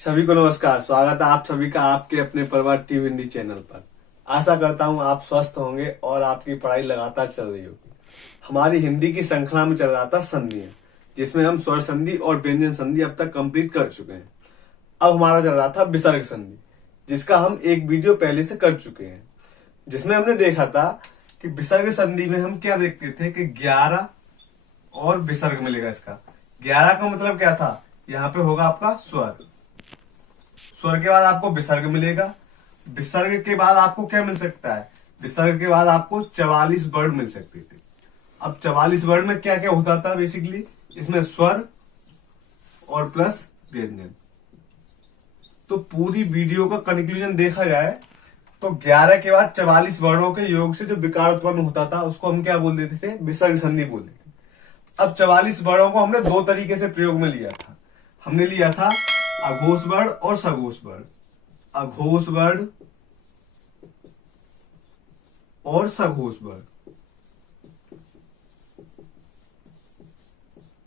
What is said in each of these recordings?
सभी को नमस्कार। स्वागत है आप सभी का आपके अपने परिवार टीवी हिंदी चैनल पर। आशा करता हूं आप स्वस्थ होंगे और आपकी पढ़ाई लगातार चल रही होगी। हमारी हिंदी की श्रृंखला में चल रहा था संधियां, जिसमें हम स्वर संधि और व्यंजन संधि अब तक कंप्लीट कर चुके हैं। अब हमारा चल रहा था विसर्ग संधि, जिसका हम एक वीडियो पहले से कर चुके हैं, जिसमें हमने देखा था कि विसर्ग संधि में हम क्या देखते थे कि 11 और विसर्ग मिलेगा। इसका 11 का मतलब क्या था, यहाँ पे होगा आपका स्वर, स्वर के बाद आपको विसर्ग मिलेगा। विसर्ग के बाद आपको क्या मिल सकता है, विसर्ग के बाद आपको 44 वर्ड मिल सकते थे। अब 44 वर्ड में क्या क्या होता था, बेसिकली इसमें स्वर और प्लस व्यंजन। तो पूरी वीडियो का कंक्लूजन देखा जाए तो 11 के बाद 44 वर्णों के योग से जो विकार उत्पन्न होता था उसको हम क्या बोल देते थे, विसर्ग संधि बोल देते थे। अब 44 वर्णों को हमने दो तरीके से प्रयोग में लिया था। हमने लिया था अघोष वर्ण और सघोष वर्ण, अघोष वर्ण और सघोष वर्ण।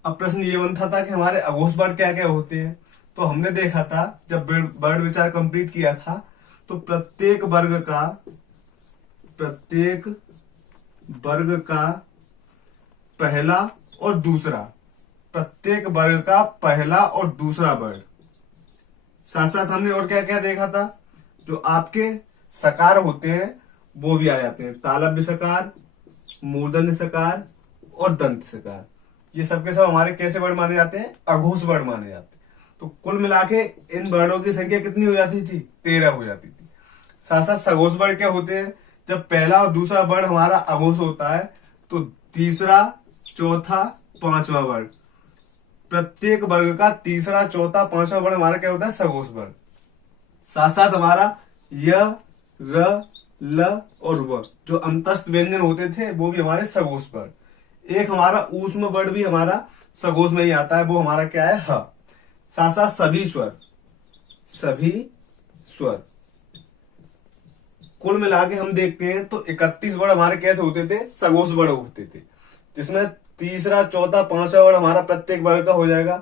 अब प्रश्न ये बनता था कि हमारे अघोष वर्ण क्या क्या होते हैं। तो हमने देखा था जब वर्ण विचार कंप्लीट किया था तो प्रत्येक वर्ग का पहला और दूसरा, प्रत्येक वर्ग का पहला और दूसरा वर्ण। साथ साथ हमने और क्या क्या देखा था, जो आपके सकार होते हैं वो भी आ जाते हैं, तालव्य सकार, मूर्धन्य सकार और दंत सकार। ये सब के सब हमारे कैसे वर्ण माने जाते हैं, अघोष वर्ण माने जाते हैं। तो कुल मिला के इन वर्णों की संख्या कितनी हो जाती थी, 13 हो जाती थी। साथ साथ सघोष वर्ण क्या होते हैं, जब पहला और दूसरा वर्ण हमारा अघोष होता है तो तीसरा, चौथा, पांचवा वर्ण, प्रत्येक वर्ग का तीसरा, चौथा, पांचवा वर्ण हमारा क्या होता है, सघोष वर्ण। साथ साथ हमारा य, र, ल और व जो अंतस्थ व्यंजन होते थे वो भी हमारे सघोष वर्ण। एक हमारा ऊष्म वर्ण भी हमारा सघोष में ही आता है, वो हमारा क्या है, ह। साथ साथ सभी स्वर कुल मिला के हम देखते हैं तो 31 वर्ण हमारे कैसे होते थे, सघोष वर्ण होते थे, जिसमें तीसरा, चौथा, पांचवा वर्ण हमारा प्रत्येक वर्ग का हो जाएगा।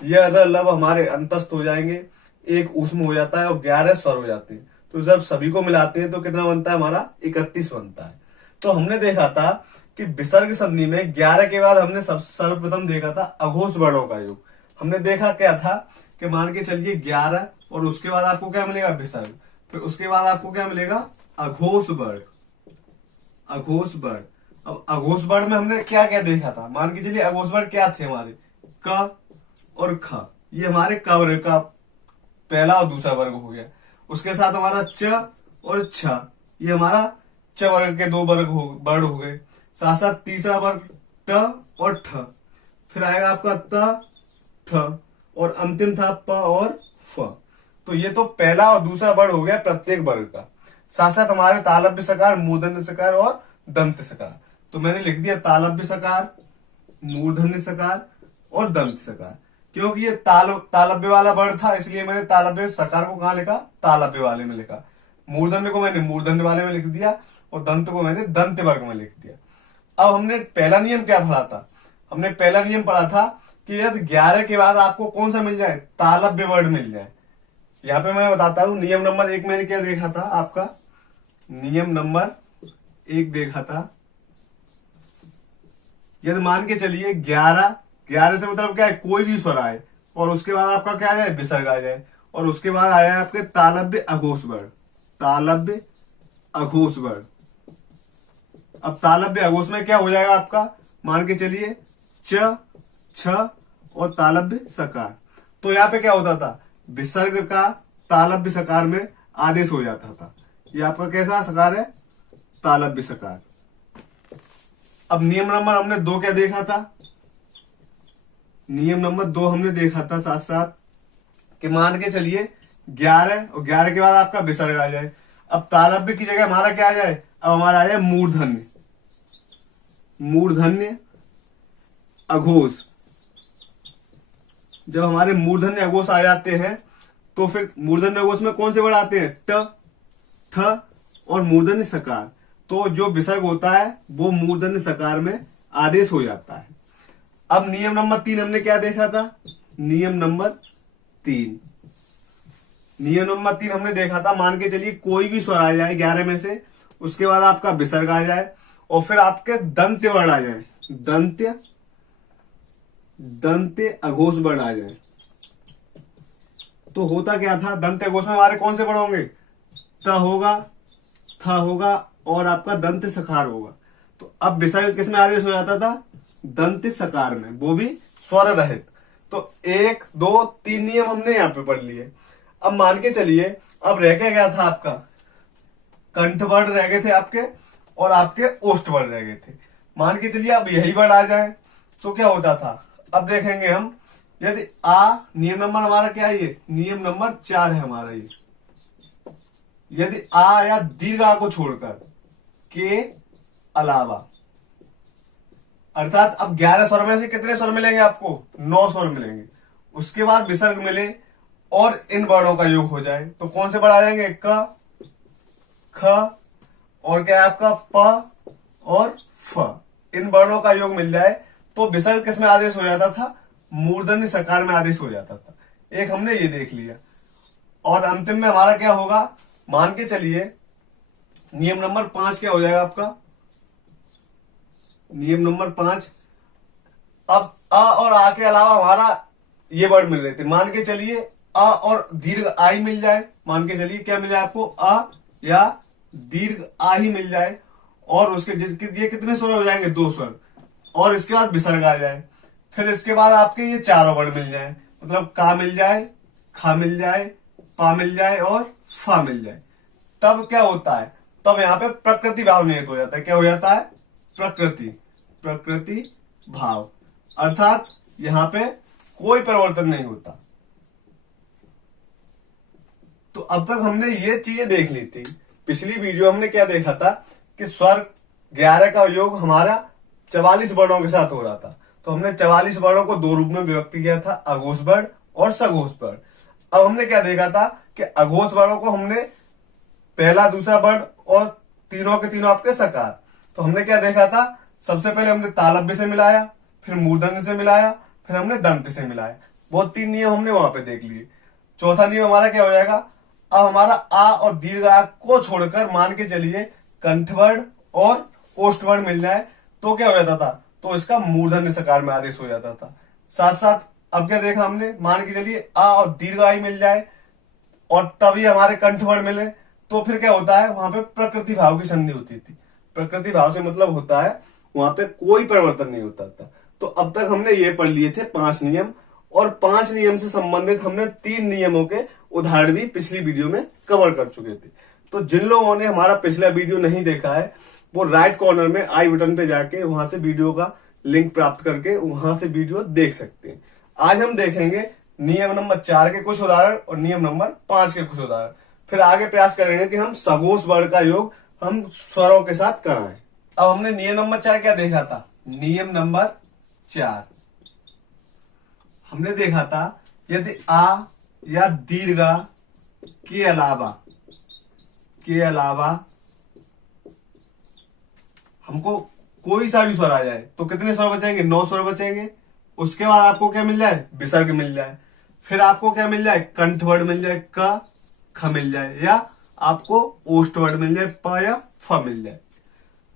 यह र लब हमारे अंतस्थ हो जाएंगे, एक ऊष्म हो जाता है और 11 स्वर हो जाते हैं। तो जब सभी को मिलाते हैं तो कितना बनता है, हमारा 31 बनता है। तो हमने देखा था कि विसर्ग संधि में 11 के बाद हमने सर्वप्रथम देखा था अघोष वर्णों का योग। हमने देखा क्या था कि मान के चलिए 11 और उसके बाद आपको क्या मिलेगा, विसर्ग, फिर उसके बाद आपको क्या मिलेगा, अघोष वर्ण, अघोष वर्ण। अब अघोष वर्ण में हमने क्या क्या देखा था, मान के चलिए अघोष वर्ण क्या थे हमारे, क और ख, ये हमारे क वर्ग का पहला और दूसरा वर्ग हो गया। उसके साथ हमारा च और छ, ये हमारा च वर्ग के दो वर्ण हो गए। साथ साथ तीसरा वर्ग ट और ठ, फिर आएगा आपका त, थ और अंतिम था प और फ। तो ये तो पहला और दूसरा वर्ण हो गया प्रत्येक वर्ग का। साथ साथ हमारे तालव्य सकार, मूर्धन्य सकार और दंत सकार। तो मैंने लिख दिया तालव्य सकार, मूर्धन्य सकार और दंत सकार, क्योंकि ये तालव्य वाला वर्ण था इसलिए मैंने तालव्य सकार को कहां लिखा, तालव्य वाले में लिखा। मूर्धन्य को मैंने मूर्धन्य वाले में लिख दिया और दंत को मैंने दंत वर्ग में लिख दिया। अब हमने पहला नियम क्या पढ़ा था, हमने पहला नियम पढ़ा था कि यदि 11 के बाद आपको कौन सा मिल जाए, तालव्य वर्ण मिल जाए। यहाँ पे मैं बताता हूं नियम नंबर 1 मैंने क्या देखा था, आपका नियम नंबर 1 देखा था, यदि मान के चलिए 11 से मतलब क्या है, कोई भी स्वर आए और उसके बाद आपका क्या आ जाए, विसर्ग आ जाए, और उसके बाद आया आपके तालव्य अघोष वर्ण, तालव्य अघोष वर्ण। अब तालव्य अघोष में क्या हो जाएगा आपका, मान के चलिए च, छ और तालव्य सकार। तो यहाँ पे क्या होता था, विसर्ग का तालव्य सकार में आदेश हो जाता था। ये आपका कैसा सकार है, तालव्य सकार। अब नियम नंबर हमने 2 क्या देखा था, नियम नंबर 2 हमने देखा था साथ साथ कि मान के चलिए 11 और 11 के बाद आपका विसर्ग आ जाए। अब तालव्य की जगह हमारा क्या आ जाए, अब हमारा आ जाए मूर्धन्य, मूर्धन्य अघोष। जब हमारे मूर्धन्य अघोष आ जाते हैं तो फिर मूर्धन्य अघोष में कौन से वर्ण आते हैं, ट, ठ और मूर्धन्य सकार। तो जो विसर्ग होता है वो मूर्धन्य सकार में आदेश हो जाता है। अब नियम नंबर 3 हमने क्या देखा था, नियम नंबर 3 नियम नंबर 3 हमने देखा था, मान के चलिए कोई भी स्वर आ जाए 11 में से, उसके बाद आपका विसर्ग आ जाए और फिर आपके दंत्य वर्ण आ जाए, दंत्य अघोष वर्ण आ जाए। तो होता क्या था, दंत्य अघोष में हमारे कौन से वर्ण होंगे, त होगा, थ होगा और आपका दंत्य सकार होगा। तो अब विसर्ग किस में आदेश हो जाता था, दंत्य सकार में, वो भी स्वर रहित। तो 1 2 3 नियम हमने यहाँ पे पढ़ लिए। अब मान के चलिए अब रह के गया था आपका कंठ वर्ण रह गए थे आपके, और आपके ओष्ठ वर्ण रह गए थे। मान के चलिए अब यही वर्ण आ जाए तो क्या होता था, अब देखेंगे हम, यदि आ, नियम नंबर हमारा क्या है, ये नियम नंबर 4 है हमारा ये, यदि आ या दीर्घ आ को छोड़कर के अलावा, अर्थात अब 11 स्वर में से कितने स्वर मिलेंगे आपको, 9 स्वर मिलेंगे, उसके बाद विसर्ग मिले और इन वर्णों का योग हो जाए तो कौन से वर्ण आ जाएंगे, क, ख और क्या है आपका प और फ, इन वर्णों का योग मिल जाए तो विसर्ग किस में आदेश हो जाता था, मूर्धन्य सकार में आदेश हो जाता था। एक हमने ये देख लिया। और अंतिम में हमारा क्या होगा, मान के चलिए नियम नंबर 5 क्या हो जाएगा आपका, नियम नंबर 5, अब अ और आ के अलावा हमारा ये वर्ड मिल रहे थे, मान के चलिए अ और दीर्घ आ ही मिल जाए, मान के चलिए क्या मिल जाए आपको, अ या दीर्घ आ ही मिल जाए, और उसके ये कितने स्वर हो जाएंगे, 2 स्वर, और इसके बाद विसर्ग आ जाए, फिर इसके बाद आपके ये चारों वर्ड मिल जाए, मतलब का मिल जाए, खा मिल जाए, पा मिल जाए और फा मिल जाए। तब क्या होता है, तब यहाँ पे प्रकृति भाव नियत हो जाता है, क्या हो जाता है, प्रकृति भाव, अर्थात यहाँ पे कोई परिवर्तन नहीं होता। तो अब तक हमने ये चीजें देख ली थी। पिछली वीडियो हमने क्या देखा था कि स्वर 11 का योग हमारा 44 वर्णों के साथ हो रहा था। तो हमने 44 वर्णों को 2 रूप में विभक्त किया था, अघोष वर्ण और सघोष वर्ण। अब हमने क्या देखा था कि अघोष वर्णों को हमने पहला दूसरा वर्ण और तीनों के तीनों आपके सकार। तो हमने क्या देखा था, सबसे पहले हमने तालव्य से मिलाया, फिर मूर्धन्य से मिलाया, फिर हमने दंत से मिलाया। वो 3 नियम हमने वहां पे देख लिए। चौथा नियम हमारा क्या हो जाएगा, अब हमारा आ और दीर्घ आ को छोड़कर मान के चलिए कंठवर्ण और ओष्ठवर्ण मिल जाए तो क्या हो जाता था, तो इसका मूर्धन्य सकार में आदेश हो जाता था। साथ साथ अब क्या देखा हमने, मान के चलिए आ और दीर्घ आ ही मिल जाए और तभी हमारे कंठवर्ण मिले तो फिर क्या होता है, वहां पे प्रकृति भाव की संधि होती थी। प्रकृति भाव से मतलब होता है वहां पे कोई परिवर्तन नहीं होता था। तो अब तक हमने ये पढ़ लिए थे 5 नियम, और 5 नियम से संबंधित हमने 3 नियमों के उदाहरण भी पिछली वीडियो में कवर कर चुके थे। तो जिन लोगों ने हमारा पिछला वीडियो नहीं देखा है वो राइट कॉर्नर में आई बटन पे जाके वहां से वीडियो का लिंक प्राप्त करके वहां से वीडियो देख सकते हैं। आज हम देखेंगे नियम नंबर 4 के कुछ उदाहरण और नियम नंबर 5 के कुछ उदाहरण। फिर आगे प्रयास करेंगे कि हम सघोष वर्ण का योग हम स्वरों के साथ कराएं। अब हमने नियम नंबर 4 क्या देखा था, नियम नंबर 4 हमने देखा था यदि आ या दीर्घ के अलावा हमको कोई सा भी स्वर आ जाए तो कितने स्वर बचेंगे, 9 स्वर बचेंगे। उसके बाद आपको क्या मिल जाए, विसर्ग मिल जाए। फिर आपको क्या मिल जाए, कंठवर्ण मिल जाए, क ख मिल जाए, या आपको ओष्ठवर्ण मिल जाए, प या फ मिल जाए।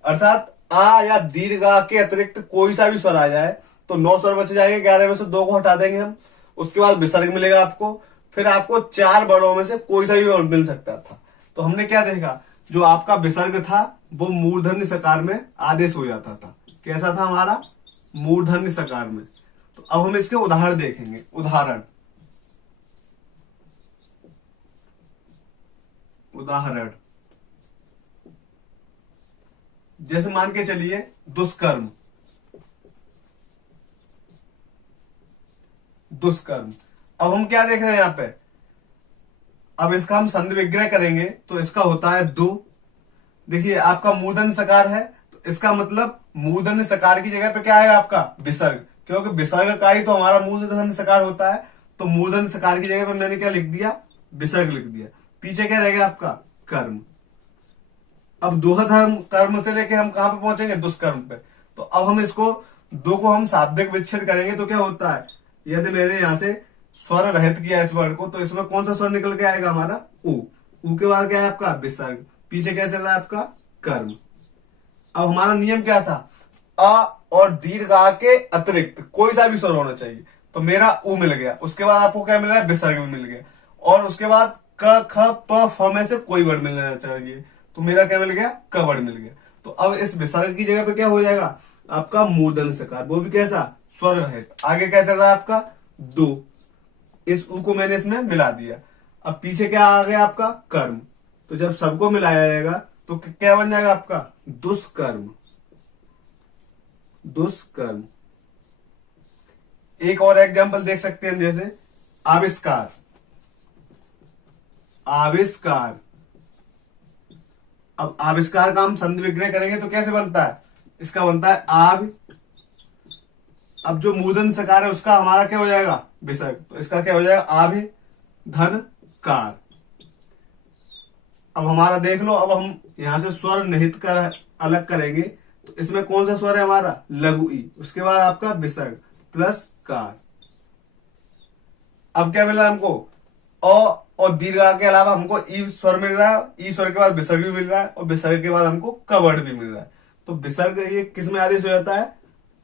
अर्थात आ या दीर्घ आ के अतिरिक्त कोई सा भी स्वर आ जाए तो 9 स्वर बच जाएंगे, 11 में से 2 को हटा देंगे हम। उसके बाद विसर्ग मिलेगा आपको, फिर आपको 4 वर्णों में से कोई सा भी वर्ण मिल सकता था। तो हमने क्या देखा, जो आपका विसर्ग था वो मूर्धन्य सकार में आदेश हो जाता था। कैसा था हमारा, मूर्धन्य सकार में। तो अब हम इसके उदाहरण देखेंगे। उदाहरण जैसे मान के चलिए दुष्कर्म। अब हम क्या देख रहे हैं यहाँ पे, अब इसका हम संधि विग्रह करेंगे तो इसका होता है दु। देखिए आपका मूर्धन्य सकार है तो इसका मतलब मूर्धन्य सकार की जगह पे क्या आएगा आपका विसर्ग, क्योंकि विसर्ग का ही तो हमारा मूर्धन्य सकार होता है। तो मूर्धन्य सकार की जगह पे मैंने क्या लिख दिया, विसर्ग लिख दिया। पीछे क्या रहेगा आपका कर्म। अब दोहधर्म कर्म से लेके हम कहां पे पहुंचेंगे, दुष्कर्म पे। तो अब हम इसको 2 को हम शाब्दिक विच्छेद करेंगे तो क्या होता है, यदि मैंने यहां से स्वर रहित किया इस वर्ड को, तो इसमें कौन सा स्वर निकल के आएगा हमारा? ऊ के बाद क्या है आपका? विसर्ग। पीछे क्या चल रहा है आपका? कर्म। अब हमारा नियम क्या था? अ और दीर्घ आ के अतिरिक्त कोई सा भी स्वर होना चाहिए। तो मेरा ऊ मिल गया, उसके बाद आपको क्या मिल रहा है? विसर्ग भी मिल गया, और उसके बाद क ख प फ में से कोई वर्ड मिलना चाहिए। तो मेरा क्या मिल गया? क वर्ड मिल गया। तो अब इस विसर्ग की जगह पे क्या हो जाएगा आपका? मूर्धन सकार, वो भी कैसा? स्वर रहित। आगे क्या चल रहा है आपका? दो। इस ऊ को मैंने इसमें मिला दिया। अब पीछे क्या आ गया आपका? कर्म। तो जब सबको मिलाया जाएगा तो क्या बन जाएगा आपका? दुष्कर्म। दुष्कर्म। एक और एग्जांपल देख सकते हैं हम, जैसे आविष्कार। आविष्कार। अब आविष्कार का हम संधि विग्रह करेंगे तो कैसे बनता है? इसका बनता है आव। अब जो मूर्धन सकार है उसका हमारा क्या हो जाएगा? विसर्ग। तो इसका क्या हो जाएगा? आभ धन कार। अब हमारा देख लो, अब हम यहां से स्वर निहित कर अलग करेंगे तो इसमें कौन सा स्वर है हमारा? लघु ई। उसके बाद आपका विसर्ग प्लस कार। अब क्या मिल रहा है हमको? अ और दीर्घ के अलावा हमको ई स्वर मिल रहा है, ई स्वर के बाद विसर्ग भी मिल रहा है, और विसर्ग के बाद हमको क वर्ड भी मिल रहा है। तो विसर्ग ये किस में आदेश हो जाता है?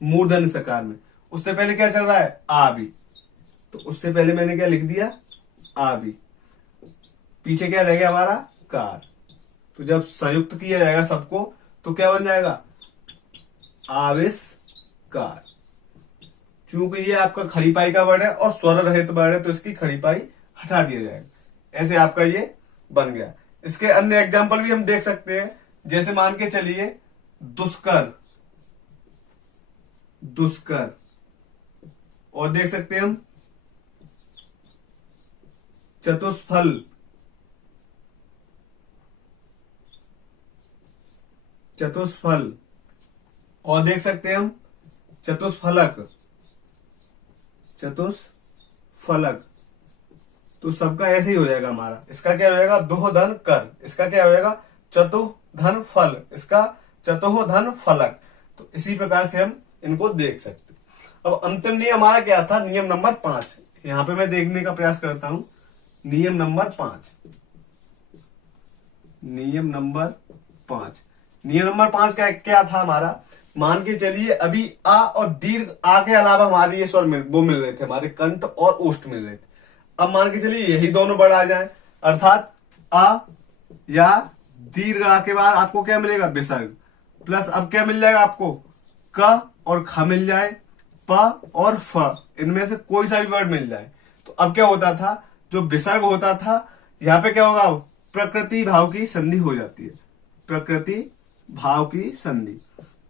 मूर्धन सकार में। उससे पहले क्या चल रहा है? आ भी। तो उससे पहले मैंने क्या लिख दिया? आ भी। पीछे क्या रह गया हमारा? कार। तो जब संयुक्त किया जाएगा सबको तो क्या बन जाएगा? आविष्कार। चूंकि ये आपका खड़ी पाई का वर्ड है और स्वर रहित वर्ड है तो इसकी खड़ी पाई हटा दिया जाएगा। ऐसे आपका ये बन गया। इसके अन्य एग्जाम्पल भी हम देख सकते हैं, जैसे मान के चलिए दुष्कर। दुष्कर। और देख सकते हैं हम चतुष्फल। चतुष्फल। और देख सकते हैं हम चतुष्फलक। चतुष्फलक। तो सबका ऐसे ही हो जाएगा हमारा। इसका क्या हो जाएगा? दोह धन कर। इसका क्या हो जाएगा? चतुः धन फल। इसका चतुः धन फलक। तो इसी प्रकार से हम इनको देख सकते हैं। अब अंतिम नियम हमारा क्या था? नियम नंबर 5। यहां पे मैं देखने का प्रयास करता हूं। नियम नंबर 5। नियम नंबर 5। नियम नंबर 5 क्या था हमारा? मान के चलिए अभी आ और दीर्घ आ के अलावा हमारे ये स्वर वो मिल रहे थे, हमारे कंठ और ओष्ठ मिल रहे थे। अब मान के चलिए यही दोनों वर्ड आ जाए, अर्थात आ या दीर्घ आ के बाद आपको क्या मिलेगा? विसर्ग। प्लस अब क्या मिल जाएगा आपको? क और ख मिल जाए, प और फ, इनमें से कोई सा भी वर्ड मिल जाए। तो अब क्या होता था? जो विसर्ग होता था यहाँ पे क्या होगा? प्रकृति भाव की संधि हो जाती है। प्रकृति भाव की संधि,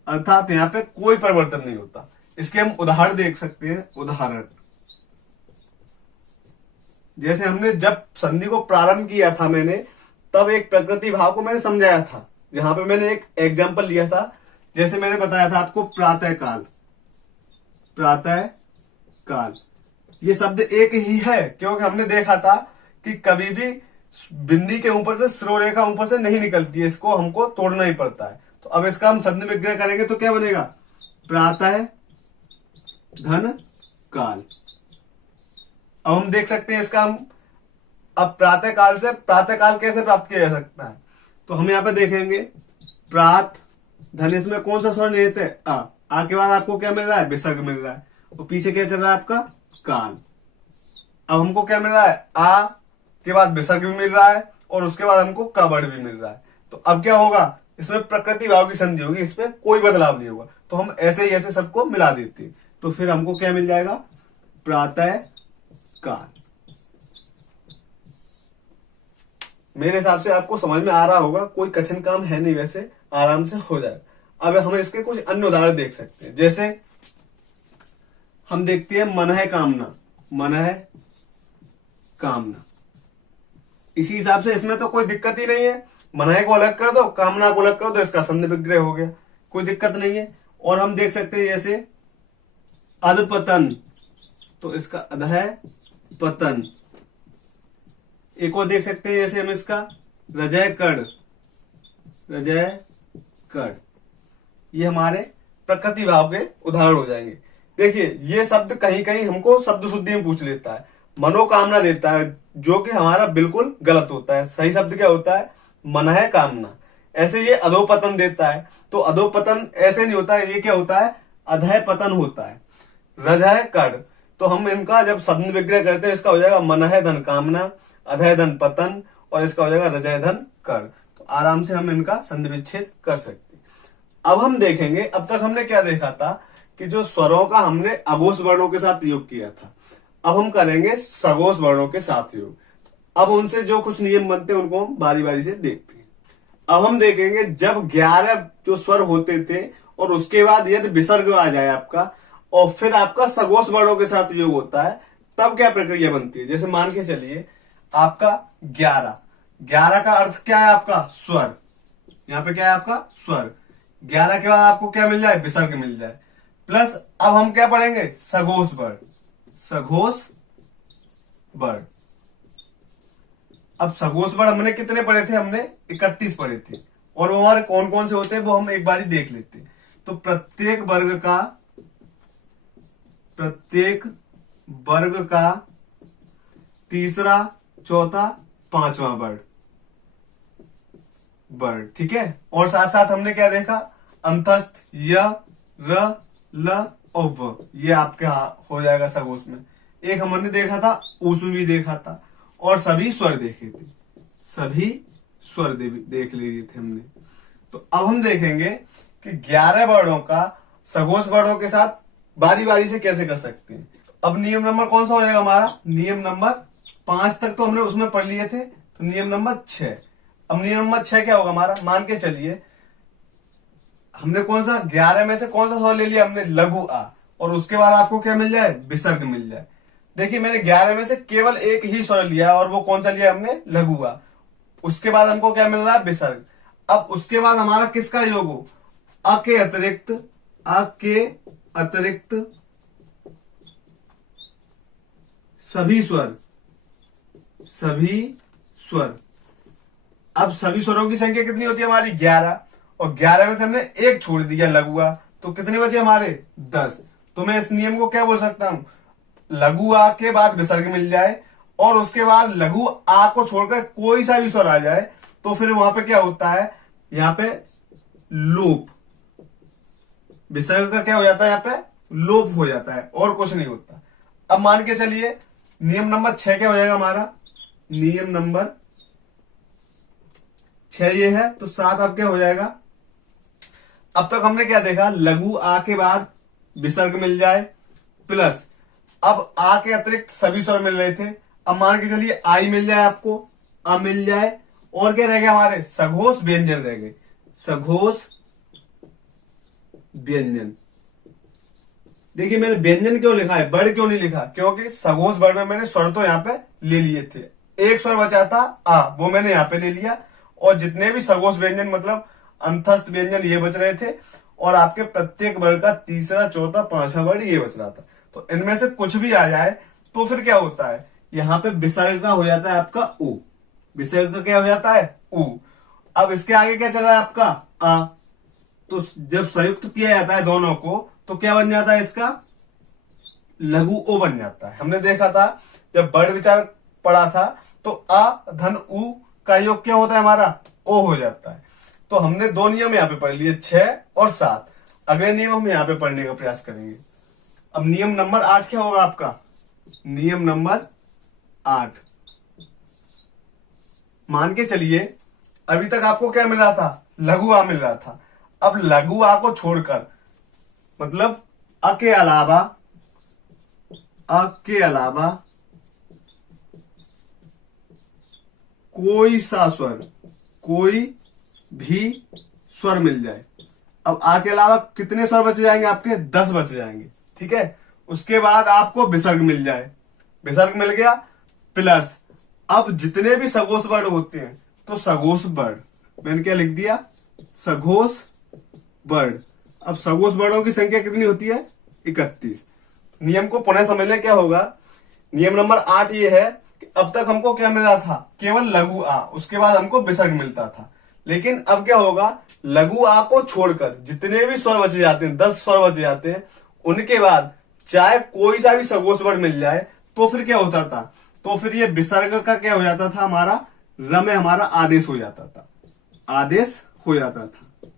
अर्थात यहाँ पे कोई परिवर्तन नहीं होता। इसके हम उदाहरण देख सकते हैं। उदाहरण जैसे हमने जब संधि को प्रारंभ किया था मैंने, तब एक प्रकृति भाव को मैंने समझाया था, जहां पे मैंने एक एग्जाम्पल लिया था। जैसे मैंने बताया था आपको प्रातः काल। प्रातः काल ये शब्द एक ही है, क्योंकि हमने देखा था कि कभी भी बिंदी के ऊपर से श्रोरेखा ऊपर से नहीं निकलती है, इसको हमको तोड़ना ही पड़ता है। तो अब इसका हम संधि विग्रह करेंगे तो क्या बनेगा? प्रातः धन काल। अब हम देख सकते हैं इसका हम अब प्रातः काल से प्रातः काल कैसे प्राप्त किया जा सकता है? तो हम यहाँ पे देखेंगे प्रात धन, इसमें कौन सा स्वर निहित है? आ के बाद आपको क्या मिल रहा है? विसर्ग मिल रहा है। और पीछे क्या चल रहा है आपका? काल। अब हमको क्या मिल रहा है? आ के बाद विसर्ग भी मिल रहा है और उसके बाद हमको क वर्ड भी मिल रहा है। तो अब क्या होगा? इसमें प्रकृति भाव की संधि होगी, इसमें कोई बदलाव नहीं होगा। तो हम ऐसे ही ऐसे सबको मिला देते हैं, तो फिर हमको क्या मिल जाएगा? प्रातः काल। मेरे हिसाब से आपको समझ में आ रहा होगा, कोई कठिन काम है नहीं, वैसे आराम से हो जाएगा। अब हम इसके कुछ अन्य उदाहरण देख सकते हैं। जैसे हम देखते हैं मनः कामना। मनः कामना। इसी हिसाब से इसमें तो कोई दिक्कत ही नहीं है। मनः को अलग कर दो, कामना को अलग कर दो, इसका संधि विग्रह हो गया, कोई दिक्कत नहीं है। और हम देख सकते हैं जैसे अधपतन, तो इसका अधः पतन। एक और देख सकते हैं जैसे हम इसका रजय कड़। रजय कड़। ये हमारे प्रकृति भाव के उदाहरण हो जाएंगे। देखिए ये शब्द कहीं कहीं हमको शब्द शुद्धि में पूछ लेता है, मनोकामना देता है, जो कि हमारा बिल्कुल गलत होता है। सही शब्द क्या होता है? मन है कामना। ऐसे ये अधोपतन देता है, तो अधोपतन ऐसे नहीं होता है, ये क्या होता है? अधः पतन होता है। रज है कर, तो हम इनका जब संधि विग्रह करते हैं, इसका हो जाएगा मन है धन कामना, अधः धन पतन, और इसका हो जाएगा रजय धन कर। तो आराम से हम इनका संधि विच्छेद कर सकते हैं। अब हम देखेंगे, अब तक हमने क्या देखा था कि जो स्वरों का हमने अघोष वर्णों के साथ योग किया था, अब हम करेंगे सघोष वर्णों के साथ योग। अब उनसे जो कुछ नियम बनते हैं उनको हम बारी बारी से देखते हैं। अब हम देखेंगे जब 11 जो स्वर होते थे और उसके बाद यदि विसर्ग आ जाए आपका और फिर आपका सघोष वर्णों के साथ योग होता है, तब क्या प्रक्रिया बनती है। जैसे मान के चलिए आपका 11 का अर्थ क्या है? आपका स्वर। यहाँ पे क्या है? आपका स्वर। 11 के बाद आपको क्या मिल जाए? विसर्ग मिल जाए। प्लस अब हम क्या पढ़ेंगे? सघोष वर्ण। सघोष वर्ण। अब सघोष वर्ण हमने कितने पढ़े थे? हमने 31 पढ़े थे। और वो हमारे कौन कौन से होते हैं वो हम एक बार देख लेते हैं। तो प्रत्येक वर्ग का तीसरा, चौथा, पांचवा वर्ण, ठीक है। और साथ साथ हमने क्या देखा? अंतस्थ, य, र, ल और व, ये आपके हो जाएगा सघोष में। एक हमने देखा था उसमें भी देखा था, और सभी स्वर देखे थे। सभी स्वर देख लिए थे हमने। तो अब हम देखेंगे कि 11 वर्णों का सघोष वर्णों के साथ बारी बारी से कैसे कर सकते हैं। अब नियम नंबर कौन सा हो जाएगा हमारा? नियम नंबर 5 तक तो हमने उसमें पढ़ लिए थे, तो नियम नंबर 6। अब नियम नंबर 6 क्या होगा हमारा? मान के चलिए हमने कौन सा 11 में से कौन सा स्वर ले लिया? हमने लघु आ, और उसके बाद आपको क्या मिल जाए? विसर्ग मिल जाए। देखिए मैंने 11 में से केवल एक ही स्वर लिया, और वो कौन सा लिया हमने? लघु आ। उसके बाद हमको क्या मिल रहा है? विसर्ग। अब उसके बाद हमारा किसका योग हो? अ के अतिरिक्त सभी स्वर। अब सभी स्वरों की संख्या कितनी होती है हमारी? 11, और 11 में से हमने एक छोड़ दिया लघु आ, तो कितने बचे हमारे? 10। तो मैं इस नियम को क्या बोल सकता हूं? लघु आ के बाद विसर्ग मिल जाए और उसके बाद लघु आ को छोड़कर कोई सा भी स्वर आ जाए, तो फिर वहां पे क्या होता है? यहाँ पे लोप। विसर्ग का क्या हो जाता है? यहाँ पे लोप हो जाता है, और कुछ नहीं होता। अब मान के चलिए नियम नंबर 6 क्या हो जाएगा हमारा? नियम नंबर 6 ये है, तो 7 अब क्या हो जाएगा? अब तक हमने क्या देखा? लघु आ के बाद विसर्ग मिल जाए, प्लस अब आ के अतिरिक्त सभी स्वर मिल रहे थे। अब मान के चलिए आई मिल जाए आपको, आ मिल जाए, और क्या रह गया हमारे? सघोष व्यंजन रह गए। सघोष व्यंजन। देखिए मैंने व्यंजन क्यों लिखा है, वर्ण क्यों नहीं लिखा? क्योंकि सघोष वर्ण में मैंने स्वर तो यहाँ पे ले लिए थे, एक स्वर बचा था आ, वो मैंने यहाँ पे ले लिया, और जितने भी सघोष व्यंजन मतलब अंतस्थ व्यंजन ये बच रहे थे, और आपके प्रत्येक वर्ग का तीसरा, चौथा, पांचवा वर्ण ये बच रहा था। तो इनमें से कुछ भी आ जाए तो फिर क्या होता है? यहाँ पे विसर्ग का हो जाता है आपका उ। विसर्ग का क्या हो जाता है? उ। अब इसके आगे क्या चल रहा है आपका? आ। तो जब संयुक्त किया जाता है दोनों को, तो क्या बन जाता है इसका? लघु ओ बन जाता है। हमने देखा था जब वर्ण विचार पढ़ा था, तो अ धन उ का योग क्या होता है हमारा? ओ हो जाता है। तो हमने 2 नियम यहाँ पे पढ़ लिए, 6 और 7। अगले नियम हम यहाँ पे पढ़ने का प्रयास करेंगे। अब नियम नंबर 8 क्या होगा आपका? नियम नंबर 8। मान के चलिए अभी तक आपको क्या मिल रहा था? लघु आ मिल रहा था। अब लघु आ को छोड़कर, मतलब अ के अलावा कोई सा स्वर, कोई भी स्वर मिल जाए। अब आ के अलावा कितने स्वर बच जाएंगे आपके? 10 बच जाएंगे, ठीक है। उसके बाद आपको विसर्ग मिल जाए, विसर्ग मिल गया, प्लस अब जितने भी सघोष वर्ण होते हैं, तो सघोष वर्ण, मैंने क्या लिख दिया? सघोष वर्ण। अब सघोष वर्णों की संख्या कितनी होती है? 31। नियम को पुनः समझ लें क्या होगा। नियम नंबर 8 ये है कि अब तक हमको क्या मिल रहा था? केवल लघु आ, उसके बाद हमको विसर्ग मिलता था। लेकिन अब क्या होगा? लघु आ को छोड़कर जितने भी स्वर बचे जाते हैं, 10 स्वर बचे जाते हैं, उनके बाद चाहे कोई सा भी सघोष वर्ण मिल जाए, तो फिर क्या होता था, तो फिर ये विसर्ग का क्या हो जाता था, हमारा र में हमारा आदेश हो जाता था, आदेश हो जाता था।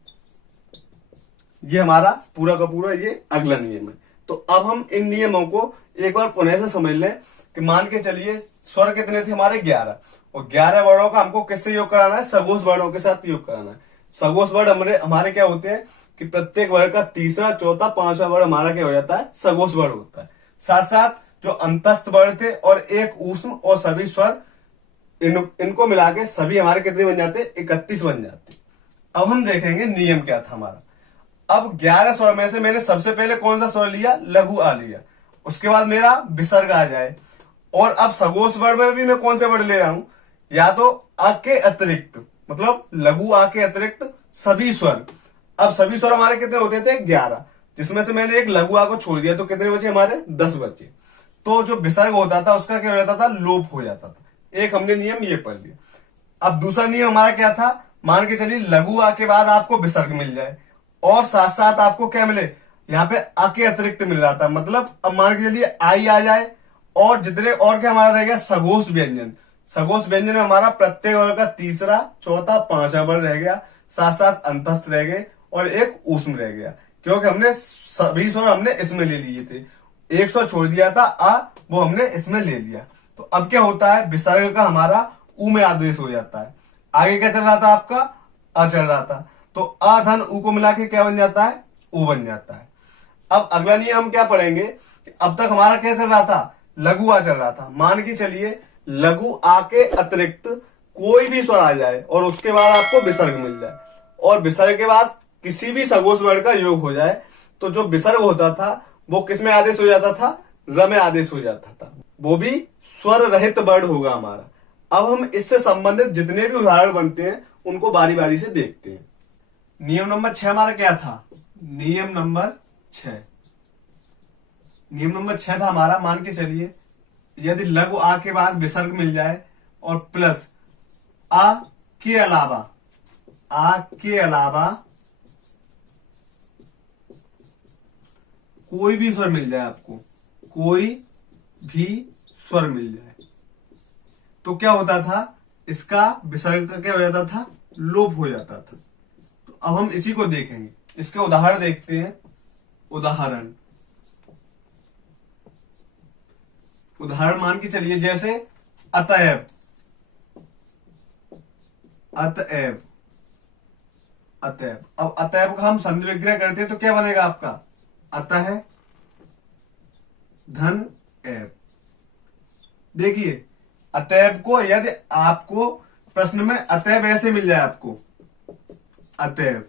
ये हमारा पूरा का पूरा ये अगला नियम है। तो अब हम इन नियमों को एक बार पुनः से समझ लें कि मान के चलिए स्वर कितने थे हमारे 11, और 11 वर्णों का हमको किससे योग कराना है, सघोष वर्णों के साथ योग कराना है। सघोष वर्ण हमारे क्या होते हैं कि प्रत्येक वर्ग का तीसरा, चौथा, पांचवा वर्ण हमारा क्या हो जाता है, सघोष वर्ण होता है। साथ साथ जो अंतस्थ वर्ण थे और एक ऊष्म और सभी स्वर, इनको मिला के सभी हमारे कितने बन जाते, 31 बन जाते। अब हम देखेंगे नियम क्या था हमारा। अब 11 स्वर में से मैंने सबसे पहले कौन सा स्वर लिया, लघु आ लिया, उसके बाद मेरा विसर्ग आ जाए। और अब सघोष वर्ण में भी मैं कौन से वर्ण ले रहा हूं, या तो आ के अतिरिक्त, मतलब लघु आ के अतिरिक्त सभी स्वर। अब सभी स्वर हमारे कितने होते थे, 11, जिसमें से मैंने एक लघु आ को छोड़ दिया, तो कितने बचे हमारे, 10 बचे। तो जो विसर्ग होता था उसका क्या हो जाता था, लोप हो जाता था। एक हमने नियम ये पढ़ लिया। अब दूसरा नियम हमारा क्या था, मान के चलिए लघु आ के बाद आपको विसर्ग मिल जाए और साथ साथ आपको क्या मिले, यहाँ पे आ के अतिरिक्त मिल रहा था, मतलब अब मान के चलिए आई आ जाए और जितने और क्या हमारा रह गया, सघोष व्यंजन। सघोष व्यंजन में हमारा प्रत्येक वर्ग का तीसरा, चौथा, पांचवा वर्ण रह गया, साथ साथ अंतस्थ रह गए और एक ऊष्म रह गया, क्योंकि हमने सभी स्वर हमने इसमें ले लिए थे। एक स्वर छोड़ दिया था आ, वो हमने इसमें ले लिया। तो अब क्या होता है, विसर्ग का हमारा ऊ में आदेश हो जाता है। आगे क्या चल रहा था आपका, अ चल रहा था, तो अ धन ऊ को मिला के क्या बन जाता है, ऊ बन जाता है। अब अगला नियम हम क्या पढ़ेंगे कि अब तक हमारा क्या चल रहा था, लघु आ चल रहा था। मान के चलिए लघु आ के अतिरिक्त कोई भी स्वर आ जाए और उसके बाद आपको विसर्ग मिल जाए, और विसर्ग के बाद किसी भी सघोष वर्ण का योग हो जाए, तो जो विसर्ग होता था वो किस में आदेश हो जाता था, र में आदेश हो जाता था, वो भी स्वर रहित वर्ण होगा हमारा। अब हम इससे संबंधित जितने भी उदाहरण बनते हैं उनको बारी बारी से देखते हैं। नियम नंबर 6 हमारा क्या था, नियम नंबर 6, नियम नंबर 6 था हमारा, मान के चलिए यदि लघु आ के बाद विसर्ग मिल जाए और प्लस आ के अलावा, आ के अलावा कोई भी स्वर मिल जाए आपको, कोई भी स्वर मिल जाए, तो क्या होता था, इसका विसर्ग का क्या हो जाता था, लोप हो जाता था। तो अब हम इसी को देखेंगे, इसके उदाहरण देखते हैं। उदाहरण मान के चलिए जैसे अतएव, अतएव, अतएव। अब अतएव का हम संधि विग्रह करते हैं तो क्या बनेगा आपका, अतः धन एव। देखिए अतएव को यदि आपको प्रश्न में अतएव ऐसे मिल जाए आपको, अतएव,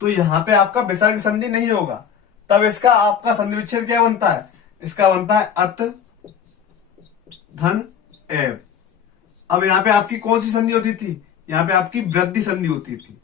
तो यहां पे आपका विसर्ग संधि नहीं होगा, तब इसका आपका संधि विच्छेद क्या बनता है, इसका बनता है अत धन एव। अब यहां पे आपकी कौन सी संधि होती थी, यहां पे आपकी वृद्धि संधि होती थी,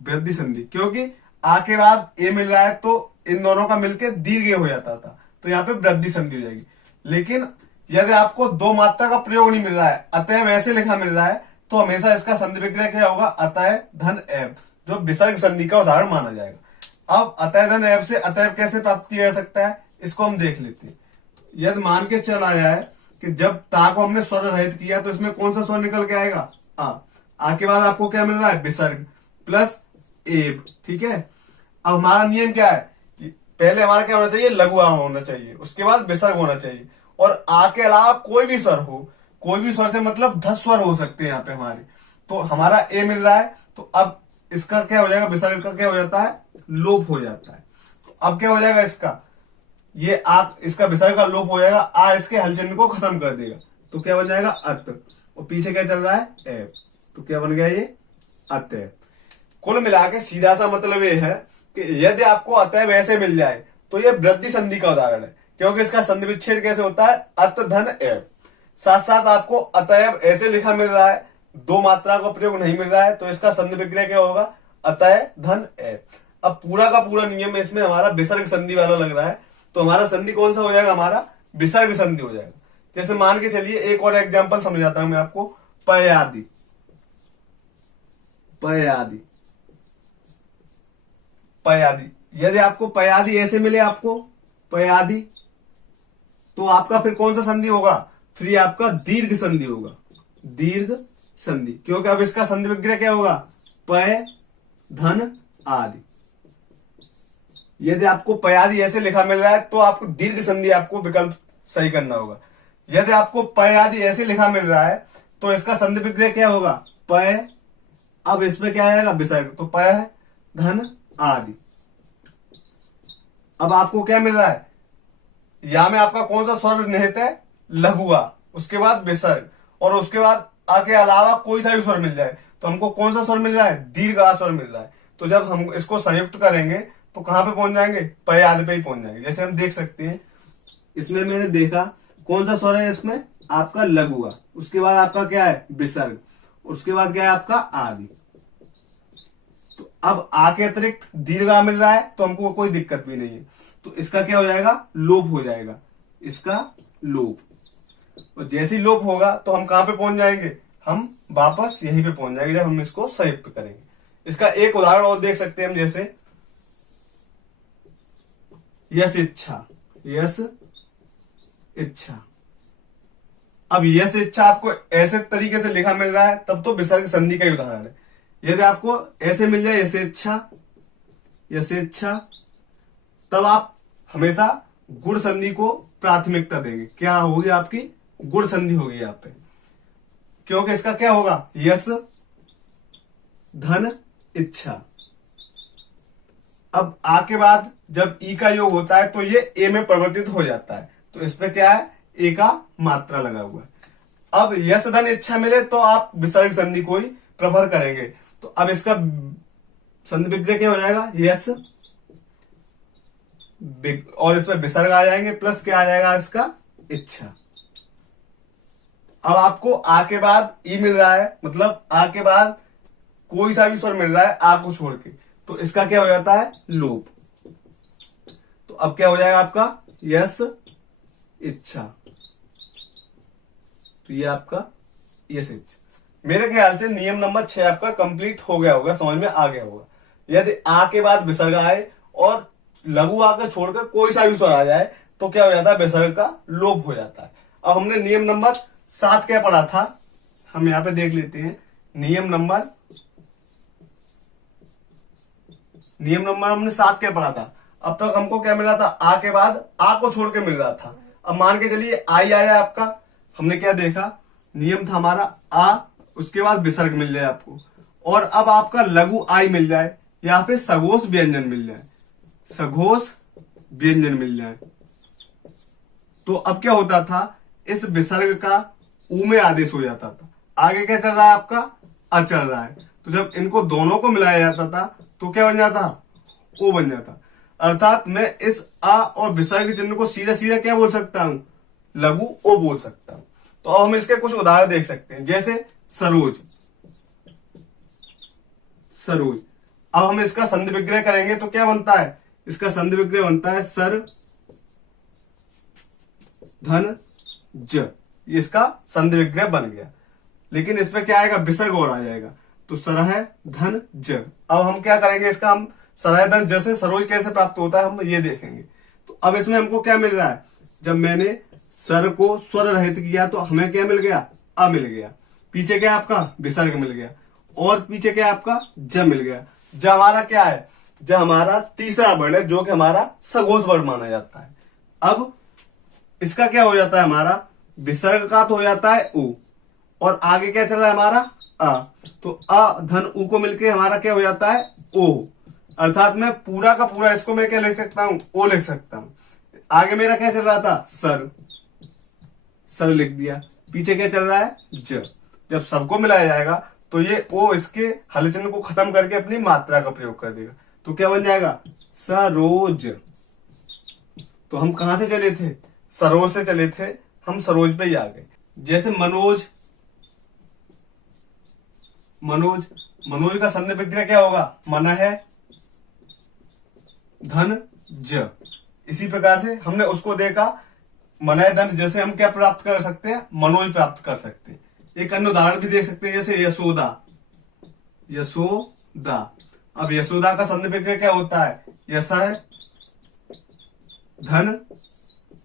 वृद्धि संधि, क्योंकि आ के बाद ए मिल रहा है तो इन दोनों का मिलकर दीर्घ हो जाता था, तो यहाँ पे वृद्धि संधि हो जाएगी। लेकिन यदि आपको दो मात्रा का प्रयोग नहीं मिल रहा है, अतएव ऐसे लिखा मिल रहा है, तो हमेशा इसका संधि विग्रह क्या होगा, अतः धन एव, जो विसर्ग संधि का उदाहरण माना जाएगा। अब अतः धन एव से अतएव कैसे प्राप्त किया जा सकता है, इसको हम देख लेते हैं। यदि मान के चला जाए कि जब ता को हमने स्वर रहित किया तो इसमें कौन सा स्वर निकल के आएगा, आ के बाद आपको क्या मिल रहा है, विसर्ग प्लस एव, ठीक है। अब हमारा नियम क्या है, पहले हमारा क्या होना चाहिए, लघु आ होना चाहिए, उसके बाद विसर्ग होना चाहिए, और आ के अलावा कोई भी स्वर हो, कोई भी स्वर से मतलब 10 स्वर हो सकते हैं यहाँ पे हमारे। तो हमारा ए मिल रहा है, तो अब इसका क्या हो जाएगा, विसर्ग का क्या हो जाता है, लोप हो जाता है। तो अब क्या हो जाएगा इसका, ये आ, इसका विसर्ग का लोप हो जाएगा, आ इसके हलचल को खत्म कर देगा, तो क्या बन जाएगा, अत, और पीछे क्या चल रहा है, एव, तो क्या बन गया ये, अतएव। कुल मिला के सीधा सा मतलब ये है कि यदि आपको अतएव ऐसे मिल जाए तो ये वृद्धि संधि का उदाहरण है, क्योंकि इसका संधि विच्छेद कैसे होता है, अत धन एव। साथ साथ आपको अतएव ऐसे लिखा मिल रहा है, दो मात्रा का प्रयोग नहीं मिल रहा है, तो इसका संधि विग्रह क्या होगा, अतः धन एव। अब पूरा का पूरा नियम इसमें हमारा विसर्ग संधि वाला लग रहा है, तो हमारा संधि कौन सा हो जाएगा, हमारा विसर्ग संधि हो जाएगा। जैसे मान के चलिए एक और एग्जाम्पल समझाता हूं मैं आपको, पयादि, पयादि, पयादि। यदि आपको पयादि ऐसे मिले, आपको पयादि, तो आपका फिर कौन सा संधि होगा? फिर ये आपका दीर्घ संधि होगा, दीर्घ संधि, क्योंकि अब इसका संधि विग्रह क्या होगा? पय धन आदि। यदि आपको पयादि ऐसे लिखा मिल रहा है तो आपको दीर्घ संधि आपको विकल्प सही करना होगा। यदि आपको पयादि ऐसे लिखा मिल रहा है तो इसका संधि विग्रह क्या होगा? पय, अब इसमें क्या आएगा? विसर्ग, तो पय धन आदि। अब आपको क्या मिल रहा है? या में आपका कौन सा स्वर निहित है? लघु आ, उसके बाद विसर्ग, और उसके बाद आ के अलावा कोई सा भी स्वर मिल जाए तो हमको कौन सा स्वर मिल रहा है? दीर्घ आ स्वर मिल रहा है। तो जब हम इसको संयुक्त करेंगे तो कहां पे पहुंच जाएंगे? पय आदि पे ही पहुंच जाएंगे। जैसे हम देख सकते हैं, इसमें मैंने देखा कौन सा स्वर है इसमें? आपका लघु आ, उसके बाद आपका क्या है? विसर्ग, उसके बाद क्या है आपका? आदि। तो अब आ के अतिरिक्त दीर्घ आ मिल रहा है तो हमको कोई दिक्कत भी नहीं है, तो इसका क्या हो जाएगा? लोप हो जाएगा, इसका लोप। और जैसे ही लोप होगा तो हम कहां पे पहुंच जाएंगे? हम वापस यहीं पे पहुंच जाएंगे जब हम इसको संयुक्त करेंगे। इसका एक उदाहरण और देख सकते हैं हम, जैसे यस इच्छा, यस इच्छा। अब यस इच्छा आपको ऐसे तरीके से लिखा मिल रहा है तब तो विसर्ग संधि का ही उदाहरण है। यदि आपको ऐसे मिल जाए यस इच्छा, यस इच्छा, तब आप हमेशा गुण संधि को प्राथमिकता देंगे। क्या होगी आपकी? गुण संधि होगी यहाँ पे, क्योंकि इसका क्या होगा? यस धन इच्छा। अब आ के बाद जब ई का योग होता है तो ये ए में परिवर्तित हो जाता है, तो इस पे क्या है? ए का मात्रा लगा हुआ है। अब यस धन इच्छा मिले तो आप विसर्ग संधि को ही प्रफर करेंगे। तो अब इसका संधि विग्रह क्या हो जाएगा? यस, और इसमें विसर्ग आ जाएंगे, प्लस क्या आ जाएगा? इसका इच्छा। अब आपको आ के बाद ई मिल रहा है, मतलब आ के बाद कोई सा भी स्वर मिल रहा है आ को छोड़ के, तो इसका क्या हो जाता है? लोप। तो अब क्या हो जाएगा आपका? यस इच्छा। तो ये आपका यस इच्छा। मेरे ख्याल से नियम नंबर 6 आपका कंप्लीट हो गया होगा, समझ में आ गया होगा। यदि आ के बाद विसर्ग आए और लघु आ के छोड़कर कोई सा भी स्वर आ जाए तो क्या हो जाता है? विसर्ग का लोप हो जाता है। अब हमने नियम नंबर 7 क्या पढ़ा था, हम यहां पे देख लेते हैं। नियम नंबर हमने 7 क्या पढ़ा था? अब तक हमको क्या मिल रहा था? आ के बाद आ को छोड़ के मिल रहा था। अब मान के चलिए आई आया आपका, हमने क्या देखा? नियम था हमारा आ, उसके बाद विसर्ग मिल जाए आपको, और अब आपका लघु आई मिल जाए, यहाँ पे सघोष व्यंजन मिल जाए, सघोष व्यंजन मिल जाए। तो अब क्या होता था? इस विसर्ग का ऊ में आदेश हो जाता था। आगे क्या चल रहा है आपका? अ चल रहा है। तो जब इनको दोनों को मिलाया जाता था तो क्या बन जाता? ओ बन जाता। अर्थात मैं इस आ और विसर्ग चिन्ह को सीधा सीधा क्या बोल सकता हूं? लघु ओ बोल सकता हूं। तो अब हम इसके कुछ उदाहरण देख सकते हैं, जैसे सरोज, सरोज। अब हम इसका संधि विग्रह करेंगे तो क्या बनता है? इसका संधि विग्रह बनता है सर धन ज। इसका संधि विग्रह बन गया, लेकिन इसमें क्या आएगा? विसर्ग और आ जाएगा, तो सरह धन ज। अब हम क्या करेंगे? इसका हम सरह धन ज से सरोज कैसे प्राप्त होता है हम ये देखेंगे। तो अब इसमें हमको क्या मिल रहा है? जब मैंने सर को स्वर रहित किया तो हमें क्या मिल गया? अ मिल गया। पीछे क्या आपका? विसर्ग मिल गया, और पीछे क्या आपका? ज मिल गया। ज हमारा क्या है? ज हमारा तीसरा वर्ण है जो कि हमारा सघोष वर्ण माना जाता है। अब इसका क्या हो जाता है? हमारा विसर्ग का तो हो जाता है उ, और आगे क्या चल रहा है हमारा? अ। तो अ धन उ को मिलके हमारा क्या हो जाता है? ओ। अर्थात मैं पूरा का पूरा इसको मैं क्या लिख सकता हूं? ओ लिख सकता हूं। आगे मेरा क्या चल रहा था? सर, सर लिख दिया। पीछे क्या चल रहा है? ज। जब सबको मिलाया जाएगा तो ये ओ इसके हल चिन्ह को खत्म करके अपनी मात्रा का प्रयोग कर देगा, तो क्या बन जाएगा? सरोज। तो हम कहां से चले थे? सरोज से चले थे, हम सरोज पे ही आ गए। जैसे मनोज, मनोज, मनोज का संधि विग्रह क्या होगा? मन है धन ज। इसी प्रकार से हमने उसको देखा, मन है धन जैसे हम क्या प्राप्त कर सकते हैं? मनोज प्राप्त कर सकते हैं। एक अन्य उदाहरण भी देख सकते हैं, जैसे यशोदा, यशोदा। अब यशोदा का संधि विग्रह क्या होता है? यश है धन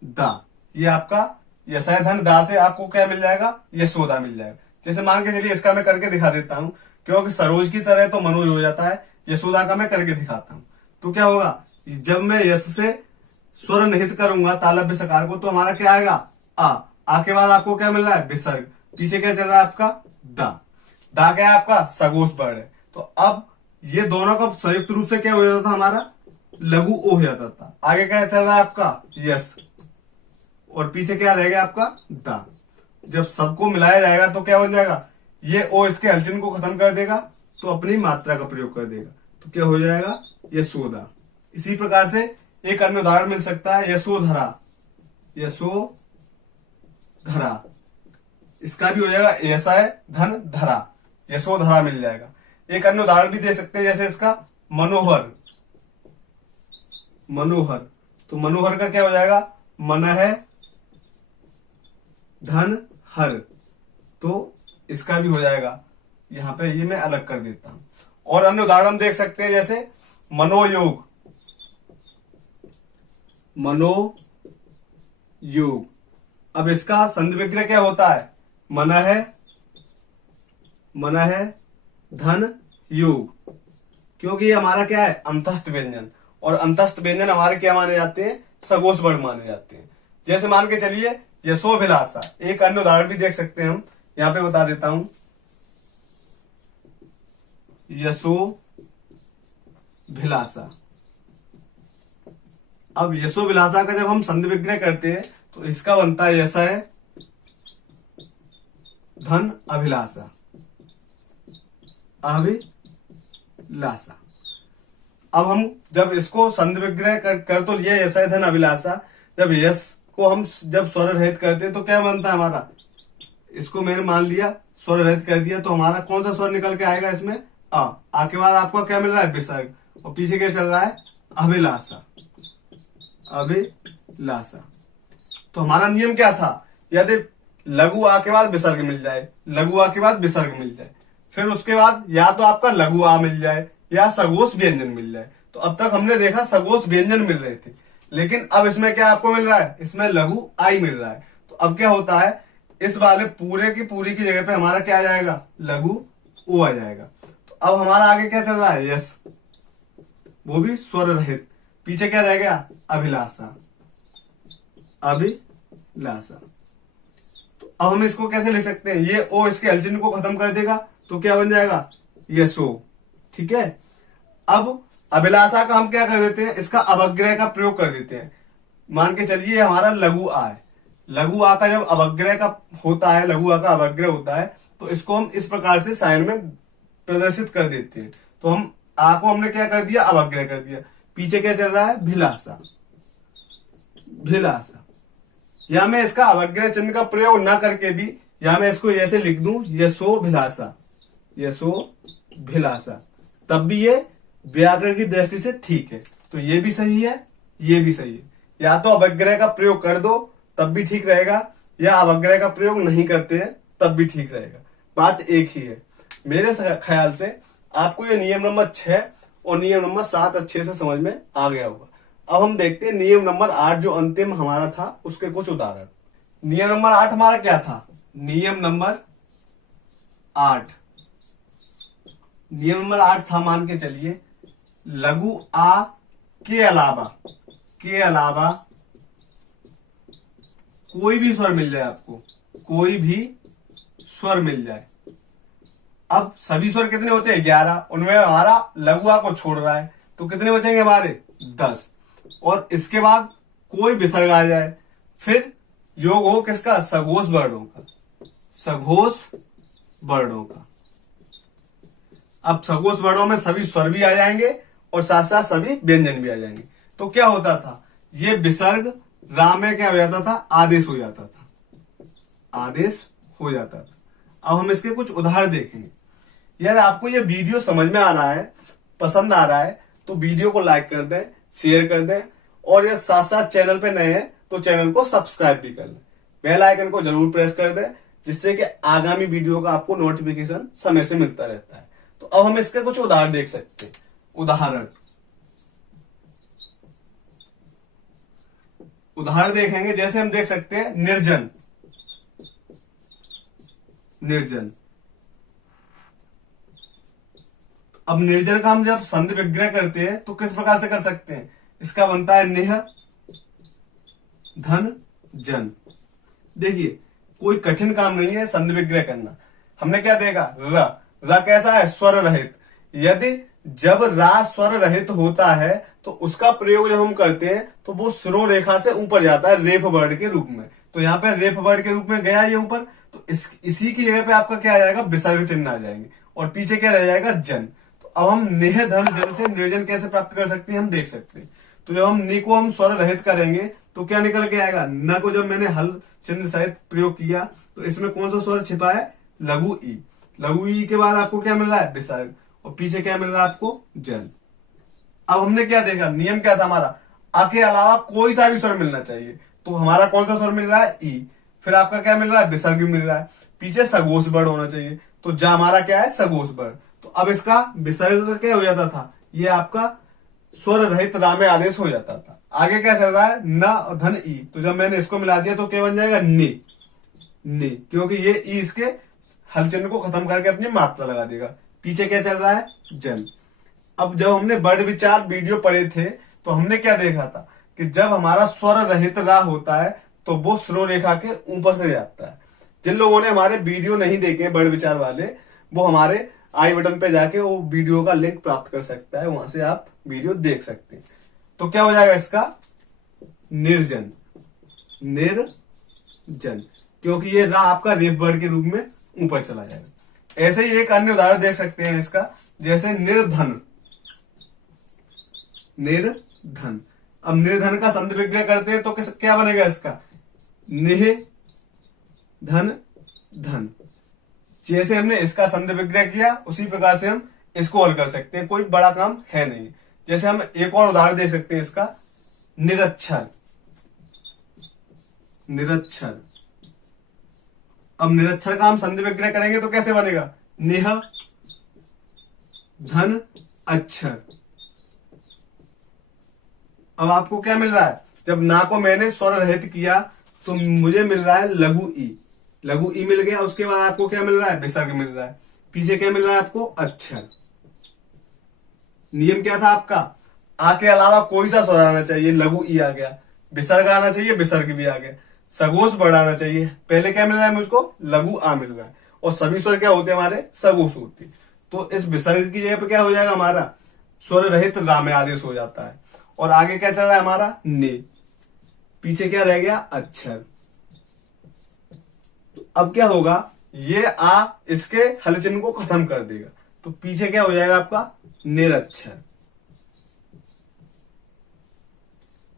दा। ये आपका यशय धन दा से आपको क्या मिल जाएगा, यशोदा मिल जाएगा। जैसे मान के चलिए इसका मैं करके दिखा देता हूं, क्योंकि सरोज की तरह तो मनोज हो जाता है, यशोदा का मैं करके दिखाता हूं। तो क्या होगा, जब मैं यश से स्वर निहित करूंगा तालव्य सकार को, तो हमारा क्या आएगा, आ के बाद आपको क्या मिल रहा है, विसर्ग, पीछे क्या चल रहा है आपका, दा क्या है आपका सगोष वर्ण है। तो अब ये दोनों का संयुक्त रूप से क्या हो जाता था हमारा, लघु ओ हो जाता था। आगे क्या चल रहा है आपका यस, और पीछे क्या रहेगा आपका दा। जब सबको मिलाया जाएगा तो क्या बन जाएगा, ये ओ इसके हलचन को खत्म कर देगा, तो अपनी मात्रा का प्रयोग कर देगा, तो क्या हो जाएगा, यशोदा। इसी प्रकार से एक अन्य उदाहरण मिल सकता है, यशोधरा, यशोधरा, इसका भी हो जाएगा यशय धन धरा, यशोधरा मिल जाएगा। एक अन्य उदाहरण भी दे सकते हैं, जैसे इसका मनोहर, मनोहर, तो मनोहर का क्या हो जाएगा, मन है धन हर, तो इसका भी हो जाएगा। यहां पे ये मैं अलग कर देता हूं। और अन्य उदाहरण हम देख सकते हैं, जैसे मनोयोग, मनोयोग। अब इसका संधि विग्रह क्या होता है, मन है धन योग, क्योंकि ये हमारा क्या है, अंतस्थ व्यंजन, और अंतस्थ व्यंजन हमारे क्या माने जाते हैं, सगोष वर्ण माने जाते हैं। जैसे मान के चलिए यशोभिलाषा, एक अन्य उदाहरण भी देख सकते हैं हम, यहां पे बता देता हूं, यशोभिलाषा। अब यशोभिलाषा का जब हम संधि विग्रह करते हैं तो इसका बनता है यशय धन अभिलाषा, अभिलाषा। अब हम जब इसको संधि विग्रह कर तो लिया यशय धन अभिलाषा, जब यश को हम जब स्वर रहित करते हैं तो क्या बनता है हमारा, इसको मैंने मान लिया स्वर रहित कर दिया, तो हमारा कौन सा स्वर निकल के आएगा इसमें, आ के बाद आपका क्या मिल रहा है, विसर्ग, और पीछे क्या चल रहा है, अभिलाषा, अभिलाषा। तो हमारा नियम क्या था, यदि लघु आ के बाद विसर्ग मिल जाए, लघु आ के बाद विसर्ग मिल जाए, फिर उसके बाद या तो आपका लघु आ मिल जाए या सगोष व्यंजन मिल जाए। तो अब तक हमने देखा सगोष व्यंजन मिल रहे थे, लेकिन अब इसमें क्या आपको मिल रहा है, इसमें लघु आई मिल रहा है। तो अब क्या होता है, इस वाले पूरे की पूरी की जगह पे हमारा क्या आ जाएगा, लघु ओ आ जाएगा। तो अब हमारा आगे क्या चल रहा है, यस, वो भी स्वर रहित, पीछे क्या रह गया, अभिलाषा, अभिलाषा। तो अब हम इसको कैसे लिख सकते हैं, ये ओ इसके हलचन को खत्म कर देगा, तो क्या बन जाएगा, यशो, ठीक है। अब अभिलाषा का हम क्या कर देते हैं, इसका अवग्रह का प्रयोग कर देते हैं। मान के चलिए हमारा लघु आ है, लघु आ का जब अवग्रह का होता है, लघु आ का अवग्रह होता है, तो इसको हम इस प्रकार से साइन में प्रदर्शित कर देते हैं। तो हम आ को हमने क्या कर दिया, अवग्रह कर दिया, पीछे क्या चल रहा है, भिलाषा, भिलाषा। या मैं इसका अवग्रह चिन्ह का प्रयोग ना करके भी, या मैं इसको ऐसे लिख दूं, यशोभिलाषा, यशोभिलाषा, तब भी ये व्याकरण की दृष्टि से ठीक है। तो ये भी सही है, ये भी सही है। या तो अवग्रह का प्रयोग कर दो तब भी ठीक रहेगा, या अवग्रह का प्रयोग नहीं करते हैं तब भी ठीक रहेगा, बात एक ही है। मेरे ख्याल से आपको ये नियम नंबर 6 और नियम नंबर 7 अच्छे से समझ में आ गया होगा। अब हम देखते हैं नियम नंबर 8 जो अंतिम हमारा था, उसके कुछ उदाहरण। नियम नंबर 8 हमारा क्या था, नियम नंबर 8, नियम नंबर 8 था, मान के चलिए लघु आ के अलावा कोई भी स्वर मिल जाए आपको, कोई भी स्वर मिल जाए। अब सभी स्वर कितने होते हैं, 11, उनमें हमारा लघु आ को छोड़ रहा है, तो कितने बचेंगे हमारे, 10। और इसके बाद कोई विसर्ग आ जाए, फिर योग हो किसका, सघोष वर्णों का, सघोष वर्णों का। अब सघोष वर्णों में सभी स्वर भी आ जाएंगे और साथ साथ सभी व्यंजन भी आ जाएंगे। तो क्या होता था, ये विसर्ग रा में क्या हो जाता था, आदेश हो जाता था, आदेश हो जाता था। अब हम इसके कुछ उदाहरण देखेंगे। यदि आपको ये वीडियो समझ में आ रहा है, पसंद आ रहा है, तो वीडियो को लाइक कर दें, शेयर कर दें, और यदि साथ साथ चैनल पे नए हैं तो चैनल को सब्सक्राइब भी कर लें, बेल आइकन को जरूर प्रेस कर दें, जिससे कि आगामी वीडियो का आपको नोटिफिकेशन समय से मिलता रहता है। तो अब हम इसके कुछ उदाहरण देख सकते हैं। उदाहरण, उदाहरण देखेंगे, जैसे हम देख सकते हैं निर्जन, निर्जन। अब निर्जन का हम जब संधि विग्रह करते हैं तो किस प्रकार से कर सकते हैं? इसका बनता है निह धन जन। देखिए कोई कठिन काम नहीं है संधि विग्रह करना। हमने क्या देखा? र, र कैसा है? स्वर रहित। यदि जब रा स्वर रहित होता है तो उसका प्रयोग जब हम करते हैं तो वो शिरो रेखा से ऊपर जाता है रेफ वर्ड के रूप में। तो यहाँ पे रेफ वर्ड के रूप में गया ये ऊपर, तो इसी की जगह पे आपका क्या आ जाएगा? विसर्ग चिन्ह आ जाएंगे और पीछे क्या रह जाएगा? जन। तो अब हम निह धन जन से निर्जन कैसे प्राप्त कर सकते हैं हम देख सकते हैं। तो जब हम नि को हम स्वर रहित करेंगे तो क्या निकल के आएगा? न को जब मैंने हल चिन्ह सहित प्रयोग किया तो इसमें कौन सा स्वर छिपा है? लघु ई। लघु ई के बाद आपको क्या मिल रहा है? विसर्ग। और पीछे क्या मिल रहा है आपको? जन। अब हमने क्या देखा? नियम क्या था हमारा? आ के अलावा कोई सा भी स्वर मिलना चाहिए। तो हमारा कौन सा स्वर मिल रहा है? ई। फिर आपका क्या मिल रहा है? विसर्ग मिल रहा है। पीछे सगोष वर्ण होना चाहिए। तो जा हमारा क्या है? सगोष वर्ण। तो अब इसका विसर्ग क्या हो जाता था? ये आपका स्वर रहित रा में आदेश हो जाता था। आगे क्या चल रहा है? न और धन ई। तो जब मैंने इसको मिला दिया तो क्या बन जाएगा? नि। नि, क्योंकि ये ई इसके हल चिन्ह को खत्म करके अपनी मात्रा लगा देगा। पीछे क्या चल रहा है? जन। अब जब हमने वर्ण विचार वीडियो पढ़े थे तो हमने क्या देखा था कि जब हमारा स्वर रहित रा होता है तो वो शिरो रेखा के ऊपर से जाता है। जिन लोगों ने हमारे वीडियो नहीं देखे वर्ण विचार वाले, वो हमारे आई बटन पे जाके वो वीडियो का लिंक प्राप्त कर सकता है, वहां से आप वीडियो देख सकते हैं। तो क्या हो जाएगा इसका? निर्जन, निर्जन, क्योंकि ये रा आपका रेफ वर्ड के रूप में ऊपर चला जाएगा। ऐसे ही एक अन्य उदाहरण देख सकते हैं इसका, जैसे निर्धन, निर्धन। अब निर्धन का संधि विग्रह करते हैं तो क्या बनेगा इसका? निह धन धन। जैसे हमने इसका संधि विग्रह किया उसी प्रकार से हम इसको हल कर सकते हैं, कोई बड़ा काम है नहीं। जैसे हम एक और उदाहरण देख सकते हैं इसका, निरक्षर, निरक्षर। अब निरक्षर का हम संधि विग्रह करेंगे तो कैसे बनेगा? निह धन अक्षर। अब आपको क्या मिल रहा है? जब ना को मैंने स्वर रहित किया तो मुझे मिल रहा है लघु ई। लघु ई मिल गया। उसके बाद आपको क्या मिल रहा है? विसर्ग मिल रहा है। पीछे क्या मिल रहा है आपको? अक्षर। नियम क्या था आपका? आ के अलावा कोई सा स्वर आना चाहिए। लघु ई आ गया। विसर्ग आना चाहिए, विसर्ग भी आ गया। सगोष बढ़ाना चाहिए। पहले क्या मिल रहा है मुझको? लघु आ मिल रहा है। और सभी स्वर क्या होते हैं हमारे? सगोष होते। तो इस विसर्ग की जगह पे क्या हो जाएगा हमारा? स्वर रहित रा में आदेश हो जाता है। और आगे क्या चल रहा है हमारा? ने। पीछे क्या रह गया? अक्षर। तो अब क्या होगा? ये आ इसके हल चिन्ह को खत्म कर देगा। तो पीछे क्या हो जाएगा आपका? निरक्षर।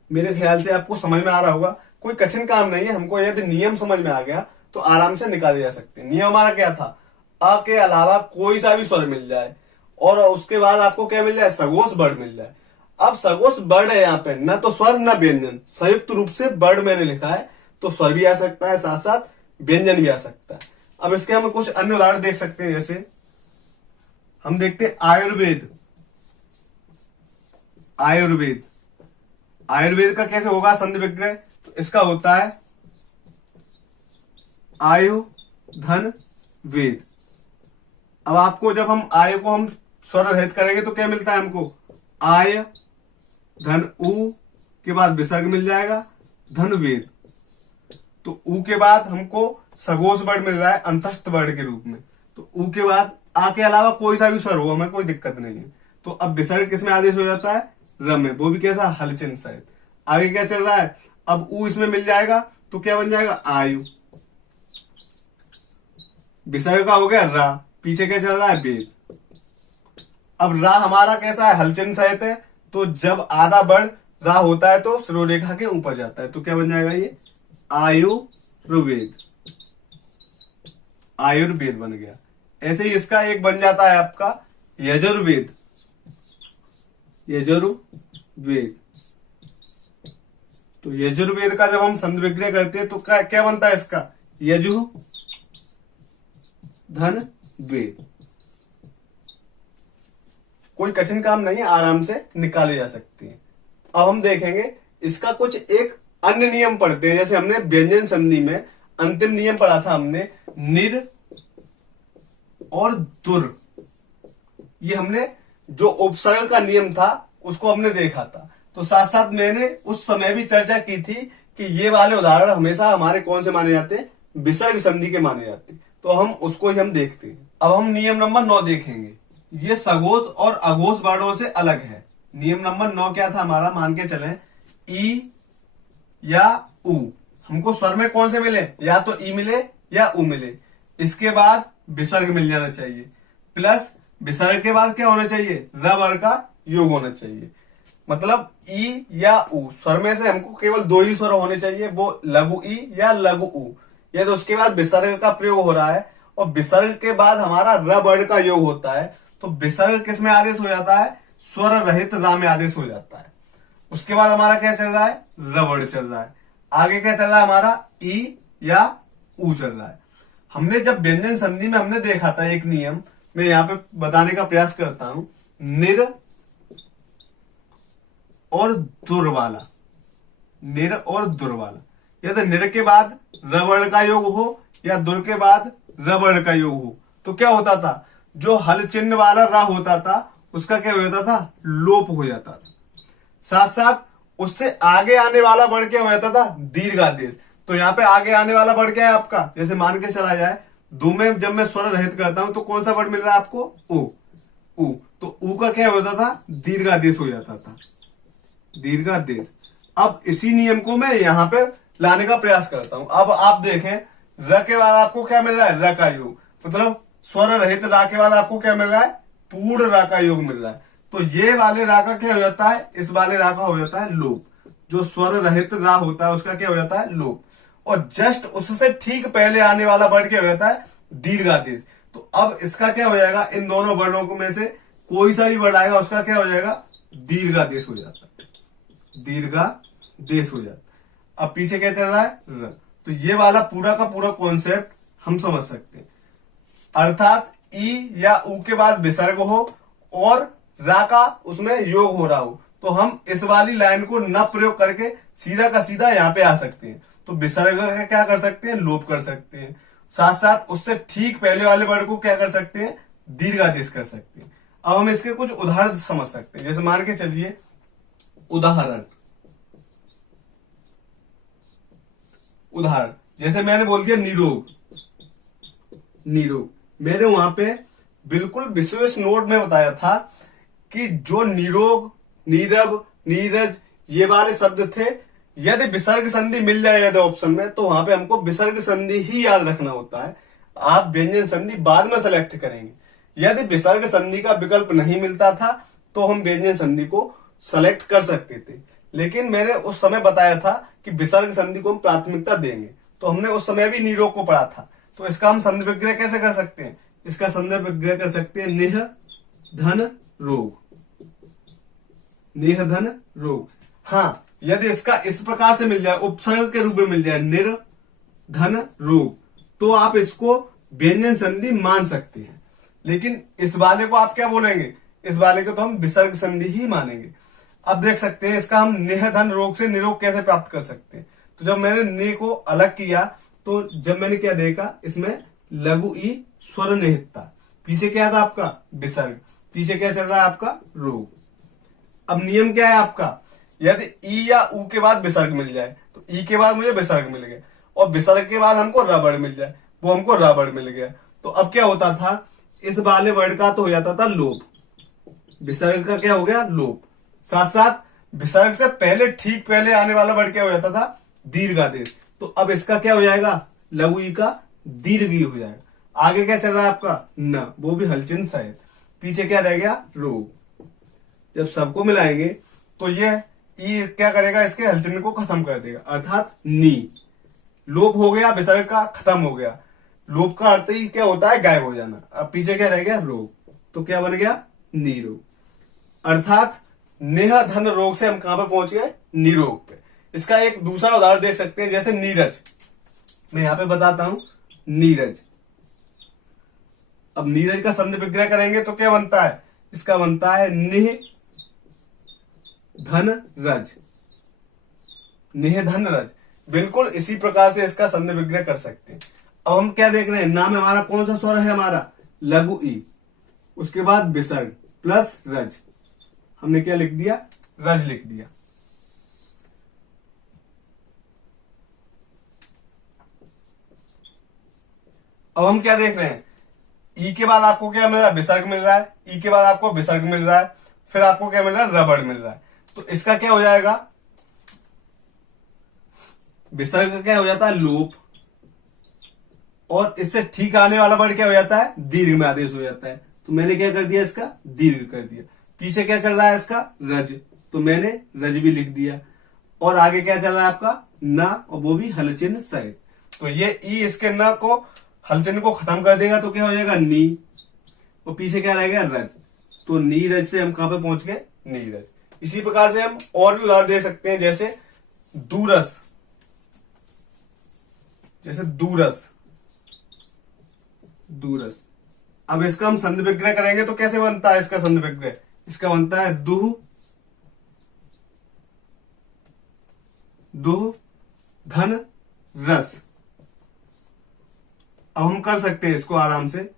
मेरे ख्याल से आपको समझ में आ रहा होगा। कोई कठिन काम नहीं है। हमको यदि नियम समझ में आ गया तो आराम से निकाले जा सकते हैं। नियम हमारा क्या था? अ के अलावा कोई सा भी स्वर मिल जाए और उसके बाद आपको क्या मिल जाए? सगोष वर्ण मिल जाए। अब सगोष वर्ण है यहाँ पे, न तो स्वर न व्यंजन, संयुक्त रूप से वर्ण मैंने लिखा है। तो स्वर भी आ सकता है, साथ साथ व्यंजन भी आ सकता है। अब इसके हम कुछ अन्य उदाहरण देख सकते हैं। जैसे हम देखते हैं आयुर्वेद। आयुर्वेद, आयुर्वेद का कैसे होगा संधि विग्रह? तो इसका होता है आयु धन वेद। अब आपको जब हम आयु को हम स्वर रहित करेंगे तो क्या मिलता है हमको? आय धन उ के बाद विसर्ग मिल जाएगा, धन वेद। तो उ के बाद हमको सगोष वर्ण मिल रहा है अंतस्थ वर्ण के रूप में। तो उ के बाद आ के अलावा कोई सा भी स्वर हो, हमें कोई दिक्कत नहीं है। तो अब विसर्ग किसमें आदेश हो जाता है? र में, वो भी कैसा? हल चिन्ह सहित। आगे क्या चल रहा है? अब उ इसमें मिल जाएगा तो क्या बन जाएगा? आयु। विसर्ग का हो गया रा। पीछे क्या चल रहा है? वेद। अब रा हमारा कैसा है? हल चिन्ह सहित है। तो जब आधा वर्ण रा होता है तो शिरोरेखा के ऊपर जाता है। तो क्या बन जाएगा? ये आयुर्वेद। आयुर्वेद बन गया। ऐसे ही इसका एक बन जाता है आपका यजुर्वेद। यजुर्वेद। तो यजुर्वेद का जब हम संधि विग्रह करते हैं तो क्या बनता है इसका? यजु धन वेद। कोई कठिन काम नहीं है, आराम से निकाले जा सकते हैं। अब हम देखेंगे इसका कुछ एक अन्य नियम पढ़ते हैं। जैसे हमने व्यंजन संधि में अंतिम नियम पढ़ा था हमने निर और दुर, ये हमने जो उपसर्ग का नियम था उसको हमने देखा था। तो साथ साथ मैंने उस समय भी चर्चा की थी कि ये वाले उदाहरण हमेशा हमारे कौन से माने जाते हैं, विसर्ग संधि के माने जाते हैं। तो हम उसको ही हम देखते हैं। अब हम नियम नंबर 9 देखेंगे। ये सघोष और अघोष वर्णों से अलग है। नियम नंबर 9 क्या था हमारा, मान के चलें ई या उ, हमको स्वर में कौन से मिले, या तो ई मिले या उ मिले, इसके बाद विसर्ग मिल जाना चाहिए, प्लस विसर्ग के बाद क्या होना चाहिए, र वर्ग का योग होना चाहिए। मतलब ई या उ, स्वर में से हमको केवल 2 ही स्वर होने चाहिए, वो लघु ई या लघु उ। यदि उसके बाद विसर्ग का प्रयोग हो रहा है और विसर्ग के बाद हमारा र वर्ण का योग होता है, तो विसर्ग किस में आदेश हो जाता है, स्वर रहित रा में आदेश हो जाता है। उसके बाद हमारा क्या चल रहा है, र वर्ण चल रहा है। आगे क्या चल रहा है हमारा, ई या उ चल रहा है। हमने जब व्यंजन संधि में हमने देखा था एक नियम, मैं यहाँ पे बताने का प्रयास करता हूं, निर और दुर वाला, निर और दुर वाला। यदि निर के बाद र वर्ण का योग हो या दुर के बाद र वर्ण का योग हो, तो क्या होता था, जो हल चिन्ह वाला रा होता था उसका क्या हो जाता था, लोप हो जाता था। साथ साथ उससे आगे आने वाला वर्ण क्या हो जाता था, दीर्घादेश। तो यहाँ पे आगे आने वाला वर्ण क्या है आपका, जैसे मान के चला जाए दो में जब मैं स्वर रहित करता हूं तो कौन सा वर्ण मिल रहा है आपको, उ। उ, तो उ का क्या होता था, दीर्घादेश हो जाता था, दीर्घादेश। अब इसी नियम को मैं यहाँ पे लाने का प्रयास करता हूं। अब आप देखें, र के बाद आपको क्या मिल रहा है, र का योग, मतलब स्वर रहित रा के बाद आपको क्या मिल रहा है, पूर्ण रा का योग मिल रहा है। तो ये वाले रा का क्या हो जाता है, इस वाले रा का हो जाता है लोप। जो स्वर रहित रा होता है उसका क्या हो जाता है, लोप। और जस्ट उससे ठीक पहले आने वाला वर्ण क्या हो जाता है, दीर्घादेश। तो अब इसका क्या हो जाएगा, इन दोनों वर्णों को में से कोई सा भी वर्ण आएगा उसका क्या हो जाएगा, दीर्घादेश हो जाता है, दीर्घादेश हो जाता है। अब पीछे क्या चल रहा है, र। तो ये वाला पूरा का पूरा कॉन्सेप्ट हम समझ सकते हैं। अर्थात ई या उ के बाद विसर्ग हो और रा का उसमें योग हो रहा हो, तो हम इस वाली लाइन को न प्रयोग करके सीधा का सीधा यहाँ पे आ सकते हैं। तो विसर्ग का क्या कर सकते हैं, लोप कर सकते हैं। साथ साथ उससे ठीक पहले वाले वर्ण को क्या कर सकते हैं, दीर्घादेश कर सकते हैं। अब हम इसके कुछ उदाहरण समझ सकते हैं। जैसे मान के चलिए, उदाहरण जैसे मैंने बोल दिया निरोग, निरोग। मैंने वहां पे बिल्कुल विशेष नोट में बताया था कि जो निरोग, नीरव, नीरज ये वाले शब्द थे, यदि विसर्ग संधि मिल जाए यदि ऑप्शन में, तो वहां पे हमको विसर्ग संधि ही याद रखना होता है। आप व्यंजन संधि बाद में सेलेक्ट करेंगे। यदि विसर्ग संधि का विकल्प नहीं मिलता था तो हम व्यंजन संधि को सेलेक्ट कर सकते थे, लेकिन मैंने उस समय बताया था कि विसर्ग संधि को हम प्राथमिकता देंगे। तो हमने उस समय भी निरोग को पढ़ा था। तो इसका हम संधि विग्रह कैसे कर सकते हैं, इसका संधि विग्रह कर सकते हैं निह धन रोग, निह धन रोग। हाँ, यदि इसका इस प्रकार से मिल जाए, उपसर्ग के रूप में मिल जाए, निर धन रोग, तो आप इसको व्यंजन संधि मान सकते हैं। लेकिन इस वाले को आप क्या बोलेंगे, इस वाले को तो हम विसर्ग संधि ही मानेंगे। अब देख सकते हैं इसका हम निह धन रोग से निरोग कैसे प्राप्त कर सकते हैं। तो जब मैंने ने को अलग किया, तो जब मैंने क्या देखा, इसमें लघु ई स्वर निहित था, पीछे क्या था आपका विसर्ग, पीछे क्या चल रहा है आपका रोग। अब नियम क्या है आपका, यदि ई या उ के बाद विसर्ग मिल जाए, तो ई के बाद मुझे विसर्ग मिल गया, और विसर्ग के बाद हमको र वर्ण मिल जाए, वो हमको र वर्ण मिल गया। तो अब क्या होता था, इस वाले वर्ण का तो हो जाता था लोप, विसर्ग का क्या हो गया, लोप। साथ साथ विसर्ग से पहले ठीक पहले आने वाला वर्ण क्या हो जाता था, दीर्घादेश। तो अब इसका क्या हो जाएगा, लघु ई का दीर्घ ई हो जाएगा। आगे क्या चल रहा है आपका, न, वो भी हलचिन्ह सहित, पीछे क्या रह गया, रोग। जब सबको मिलाएंगे तो ये ई क्या करेगा, इसके हलचिन्ह को खत्म कर देगा, अर्थात नी। लोप हो गया, विसर्ग का खत्म हो गया। लोप का अर्थ ही क्या होता है, गायब हो जाना। अब पीछे क्या रह गया, रोग, तो क्या बन गया, निरोग। अर्थात नेह धन रोग से हम कहां पे पहुंच गए, निरोग पे। इसका एक दूसरा उदाहरण देख सकते हैं, जैसे नीरज। मैं यहां पे बताता हूं, नीरज। अब नीरज का संधि विग्रह करेंगे तो क्या बनता है, इसका बनता है निह धन रज, नेह धन रज। बिल्कुल इसी प्रकार से इसका संधि विग्रह कर सकते हैं। अब हम क्या देख रहे हैं, नाम हमारा कौन सा स्वर है, हमारा लघु ई, उसके बाद विसर्ग प्लस रज, हमने क्या लिख दिया, रज लिख दिया। अब हम क्या देख रहे हैं, ई के बाद आपको क्या मिल रहा है, विसर्ग मिल रहा है, ई के बाद आपको विसर्ग मिल रहा है, फिर आपको क्या मिल रहा है, रबड़ मिल रहा है। तो इसका क्या हो जाएगा, विसर्ग का क्या हो जाता है, लोप, और इससे ठीक आने वाला वर्ड क्या हो जाता है, दीर्घ में आदेश हो जाता है। तो मैंने क्या कर दिया, इसका दीर्घ कर दिया। पीछे क्या चल रहा है, इसका रज, तो मैंने रज भी लिख दिया। और आगे क्या चल रहा है आपका ना, और वो भी हल चिन्ह सहित। तो ये ई इसके ना को हल चिन्ह को खत्म कर देगा, तो क्या हो जाएगा नी, और पीछे क्या रहेगा रज। तो नीरज से हम कहां पे पहुंच गए, नीरज। इसी प्रकार से हम और भी उदाहरण दे सकते हैं, जैसे दूरस, जैसे दूरस, दूरस। अब इसका हम संधि विग्रह करेंगे तो कैसे बनता है इसका संधि विग्रह, इसका बनता है दुह, दुह धन रस। अब हम कर सकते हैं इसको आराम से।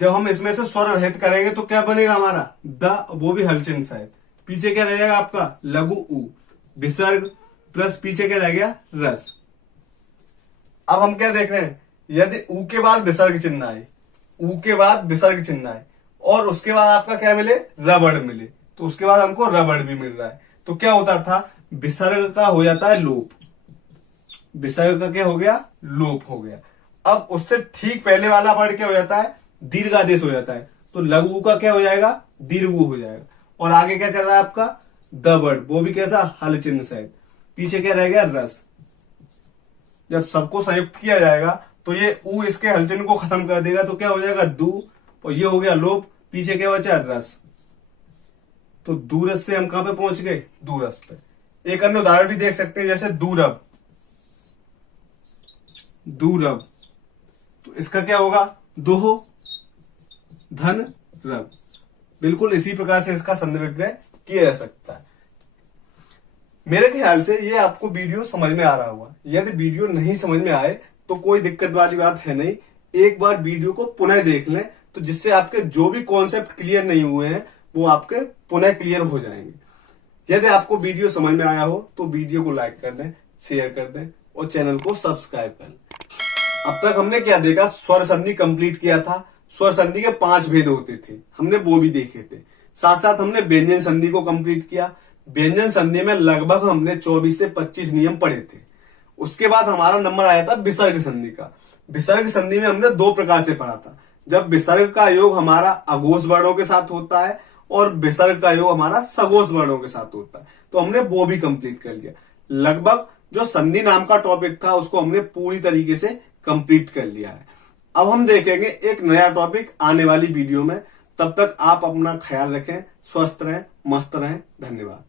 जब हम इसमें से स्वर रहित करेंगे तो क्या बनेगा हमारा द, वो भी हलचिन्ह सहित। पीछे क्या रह जाएगा आपका लघु उ, विसर्ग प्लस पीछे क्या रह गया रस। अब हम क्या देख रहे हैं, यदि ऊ के बाद विसर्ग चिन्ह आए, ऊ के बाद विसर्ग चिन्ह आए और उसके बाद आपका क्या मिले, रबड़ मिले, तो उसके बाद हमको रबड़ भी मिल रहा है, तो क्या होता था, विसर्ग का हो जाता है लोप, विसर्ग का क्या हो गया, लोप हो गया। अब उससे ठीक पहले वाला वर्ड क्या हो जाता है, दीर्घादेश हो जाता है, तो लघु का क्या हो जाएगा, दीर्घ हो जाएगा। और आगे क्या चल रहा है आपका द वर्ड, वो भी कैसा, हल चिन्ह सहित। पीछे क्या रह गया रस। जब सबको संयुक्त किया जाएगा तो ये ऊ इसके हल चिन्ह को खत्म कर देगा, तो क्या हो जाएगा दू, और ये हो गया लोप, पीछे क्या बचा रस। तो दूरस से हम कहां पे पहुंच गए, दूरस पे। एक अन्य उदाहरण भी देख सकते हैं, जैसे दूरब, दूरब, तो इसका क्या होगा, दोहो धन रब। बिल्कुल इसी प्रकार से इसका संधि विग्रह किया जा सकता है। मेरे ख्याल से ये आपको वीडियो समझ में आ रहा होगा। यदि वीडियो नहीं समझ में आए तो कोई दिक्कत वाली बात है नहीं, एक बार वीडियो को पुनः देख लें, तो जिससे आपके जो भी कॉन्सेप्ट क्लियर नहीं हुए हैं वो आपके पुनः क्लियर हो जाएंगे। यदि आपको वीडियो समझ में आया हो तो वीडियो को लाइक कर दें, शेयर कर दें और चैनल को सब्सक्राइब कर लें। अब तक हमने क्या देखा, स्वर संधि कंप्लीट किया था। स्वर संधि के 5 भेद होते थे, हमने वो भी देखे थे। साथ साथ हमने व्यंजन संधि को कंप्लीट किया। व्यंजन संधि में लगभग हमने 24 से 25 नियम पढ़े थे। उसके बाद हमारा नंबर आया था विसर्ग संधि का। विसर्ग संधि में हमने 2 प्रकार से पढ़ा था, जब विसर्ग का योग हमारा अघोष वर्णों के साथ होता है और विसर्ग का योग हमारा सघोष वर्णों के साथ होता है, तो हमने वो भी कंप्लीट कर लिया। लगभग जो संधि नाम का टॉपिक था उसको हमने पूरी तरीके से कंप्लीट कर लिया है। अब हम देखेंगे एक नया टॉपिक आने वाली वीडियो में। तब तक आप अपना ख्याल रखें, स्वस्थ रहें, मस्त रहें। धन्यवाद।